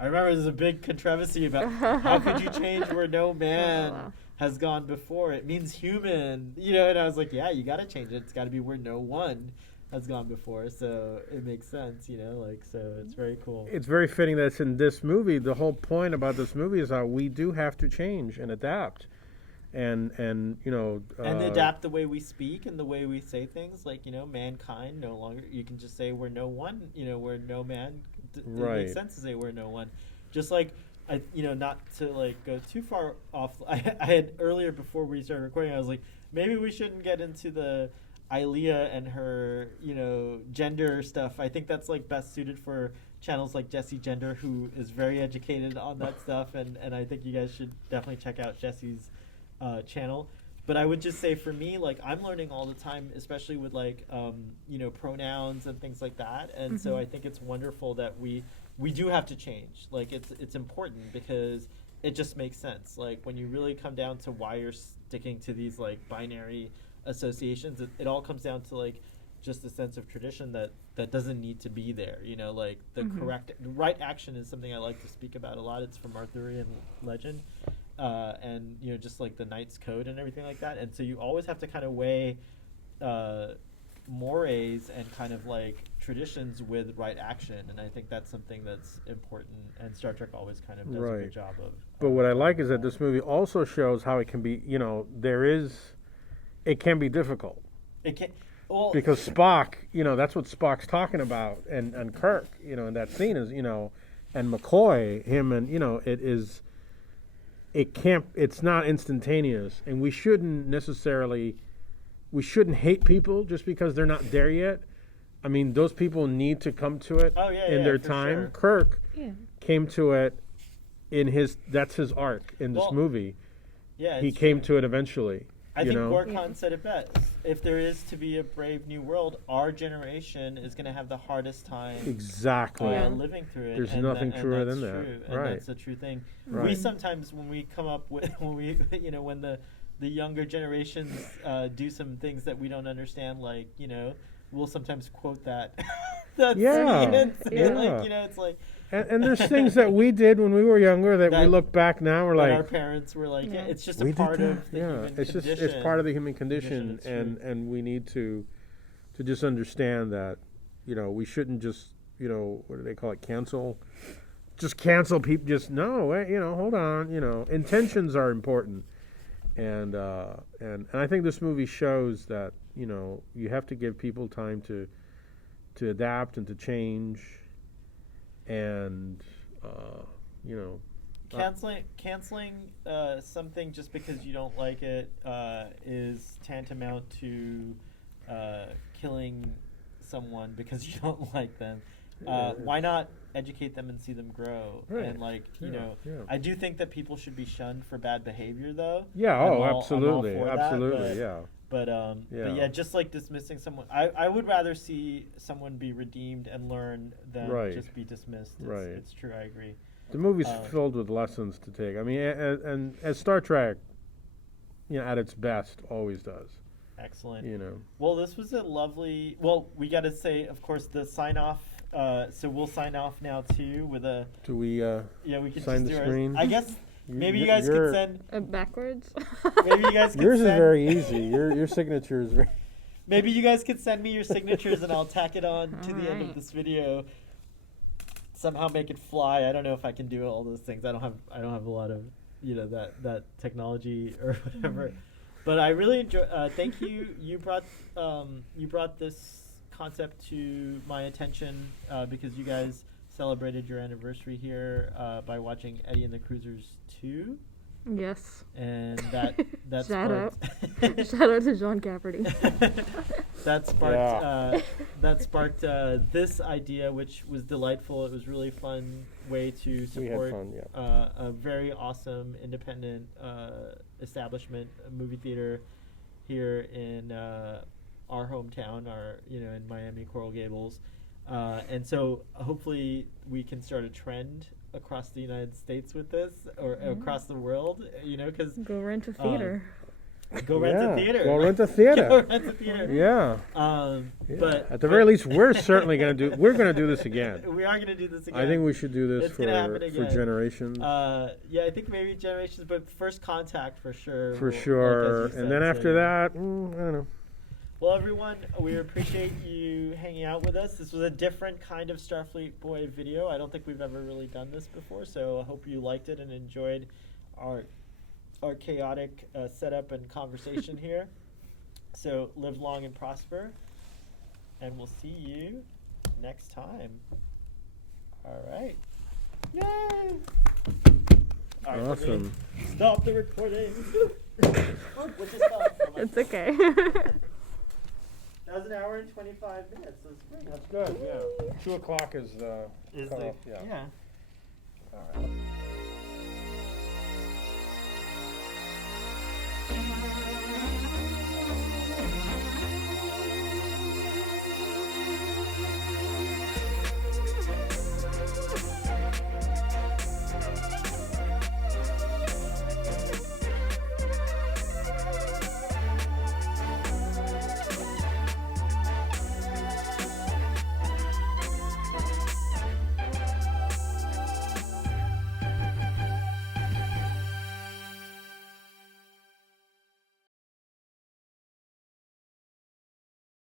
I remember there's a big controversy about how could you change where no man wow. has gone before. It means human, and I was like, yeah, you got to change it. It's got to be where no one has gone before. So it makes sense, so it's very cool. It's very fitting that it's in this movie. The whole point about this movie is how we do have to change and adapt, and and adapt the way we speak and the way we say things. Like, mankind no longer. You can just say we're no one. We're no man. It Right. makes sense to say we're no one. Just like not to like go too far off. I had earlier before we started recording, I was like, maybe we shouldn't get into the Ailea and her, gender stuff. I think that's like best suited for channels like Jesse Gender, who is very educated on that stuff, and I think you guys should definitely check out Jesse's channel. But I would just say for me, like, I'm learning all the time, especially with like pronouns and things like that, and so I think it's wonderful that we do have to change. Like, it's important because it just makes sense. Like, when you really come down to why you're sticking to these like binary associations, it all comes down to like just a sense of tradition that doesn't need to be there. Like the right action is something I like to speak about a lot. It's from Arthurian legend, and just like the Knight's Code and everything like that. And so you always have to kind of weigh mores and kind of like traditions with right action, and I think that's something that's important, and Star Trek always kind of does a Right. good job of. But what I like is that this movie also shows how it can be. It can be difficult. It can. Well, Because Spock, that's what Spock's talking about, and Kirk, in that scene is, and McCoy, him, and it's not instantaneous, and we shouldn't hate people just because they're not there yet. I mean, those people need to come to it in their for time. sure. Kirk Yeah. came to it that's his arc in this Well, movie. Yeah, He it's came true. to it eventually. I think Gorkon Yeah. said it best. If there is to be a brave new world, our generation is going to have the hardest time Exactly. Yeah. living through it. There's and nothing and truer that's than that. true, and Right. that's the true thing. We Right. sometimes, when we come up with, when the younger generations do some things that we don't understand, like, we'll sometimes quote that. That's Yeah. like, it's like And there's things that we did when we were younger that we That- look back now, we're that our like, parents were like, yeah, Yeah. it's just we a did part that. of the Yeah, human it's condition. it's part of the human condition, It's true. and we need to just understand that, we shouldn't just, what do they call it, cancel people. Just no, hold on, intentions are important, and I think this movie shows that you have to give people time to adapt and to change, and Canceling something just because you don't like it is tantamount to killing someone because you don't like them. Why not educate them and see them grow. Right. And like you Yeah, know, yeah. I do think that people should be shunned for bad behavior, though. Yeah. I'm Oh, all absolutely. for that, Absolutely. but- Yeah. But Yeah. yeah, just like dismissing someone, I would rather see someone be redeemed and learn than Right. just be dismissed. It's, Right. It's true. I agree. The movie's Um, filled with lessons to take. I mean, and as Star Trek, at its best, always does. Excellent. You know. Well, this was a lovely. Well, we got to say, of course, the sign off. So we'll sign off now too with a. Do we? Yeah, we can Sign just the do screen? ours. I guess maybe you You're- guys could send. Backwards. Maybe you guys could Yours is send. very easy. Your signature is very. Maybe you guys could send me your signatures and I'll tack it on to the end of Alright. this video. Somehow make it fly. I don't know if I can do all those things. I don't have a lot of that technology or whatever. But I really enjoy. Thank you. You brought this concept to my attention because you guys celebrated your anniversary here by watching Eddie and the Cruisers 2, Yes. and that Shout sparked Shout out to John Cafferty. that sparked this idea, which was delightful. It was really fun way to We had support fun. Yeah. a very awesome independent establishment, a movie theater here in our hometown, in Miami, Coral Gables, and so hopefully we can start a trend across the United States with this, or across the world, because Go rent a theater. go rent a theater. Go rent a Go theater. rent a theater. Yeah. Yeah. But at the very least, we're certainly going to do. We're going to do this again. We are going to do this again. I think we should do this It's gonna happen for again. generations. Yeah, I think maybe generations, but first contact for sure. For will- like, sure. as you And said, then so, after that, I don't know. Well, everyone, we appreciate you hanging out with us. This was a different kind of Starfleet Boy video. I don't think we've ever really done this before, so I hope you liked it and enjoyed our chaotic setup and conversation here. So live long and prosper, and we'll see you next time. All right. Yay! All right, we're gonna Awesome. stop the recording. Which is fun. It's okay. That was an hour and 25 minutes. That's great. That's good. Yeah. 2 o'clock is the Is cutoff. the, Yeah. yeah. All right.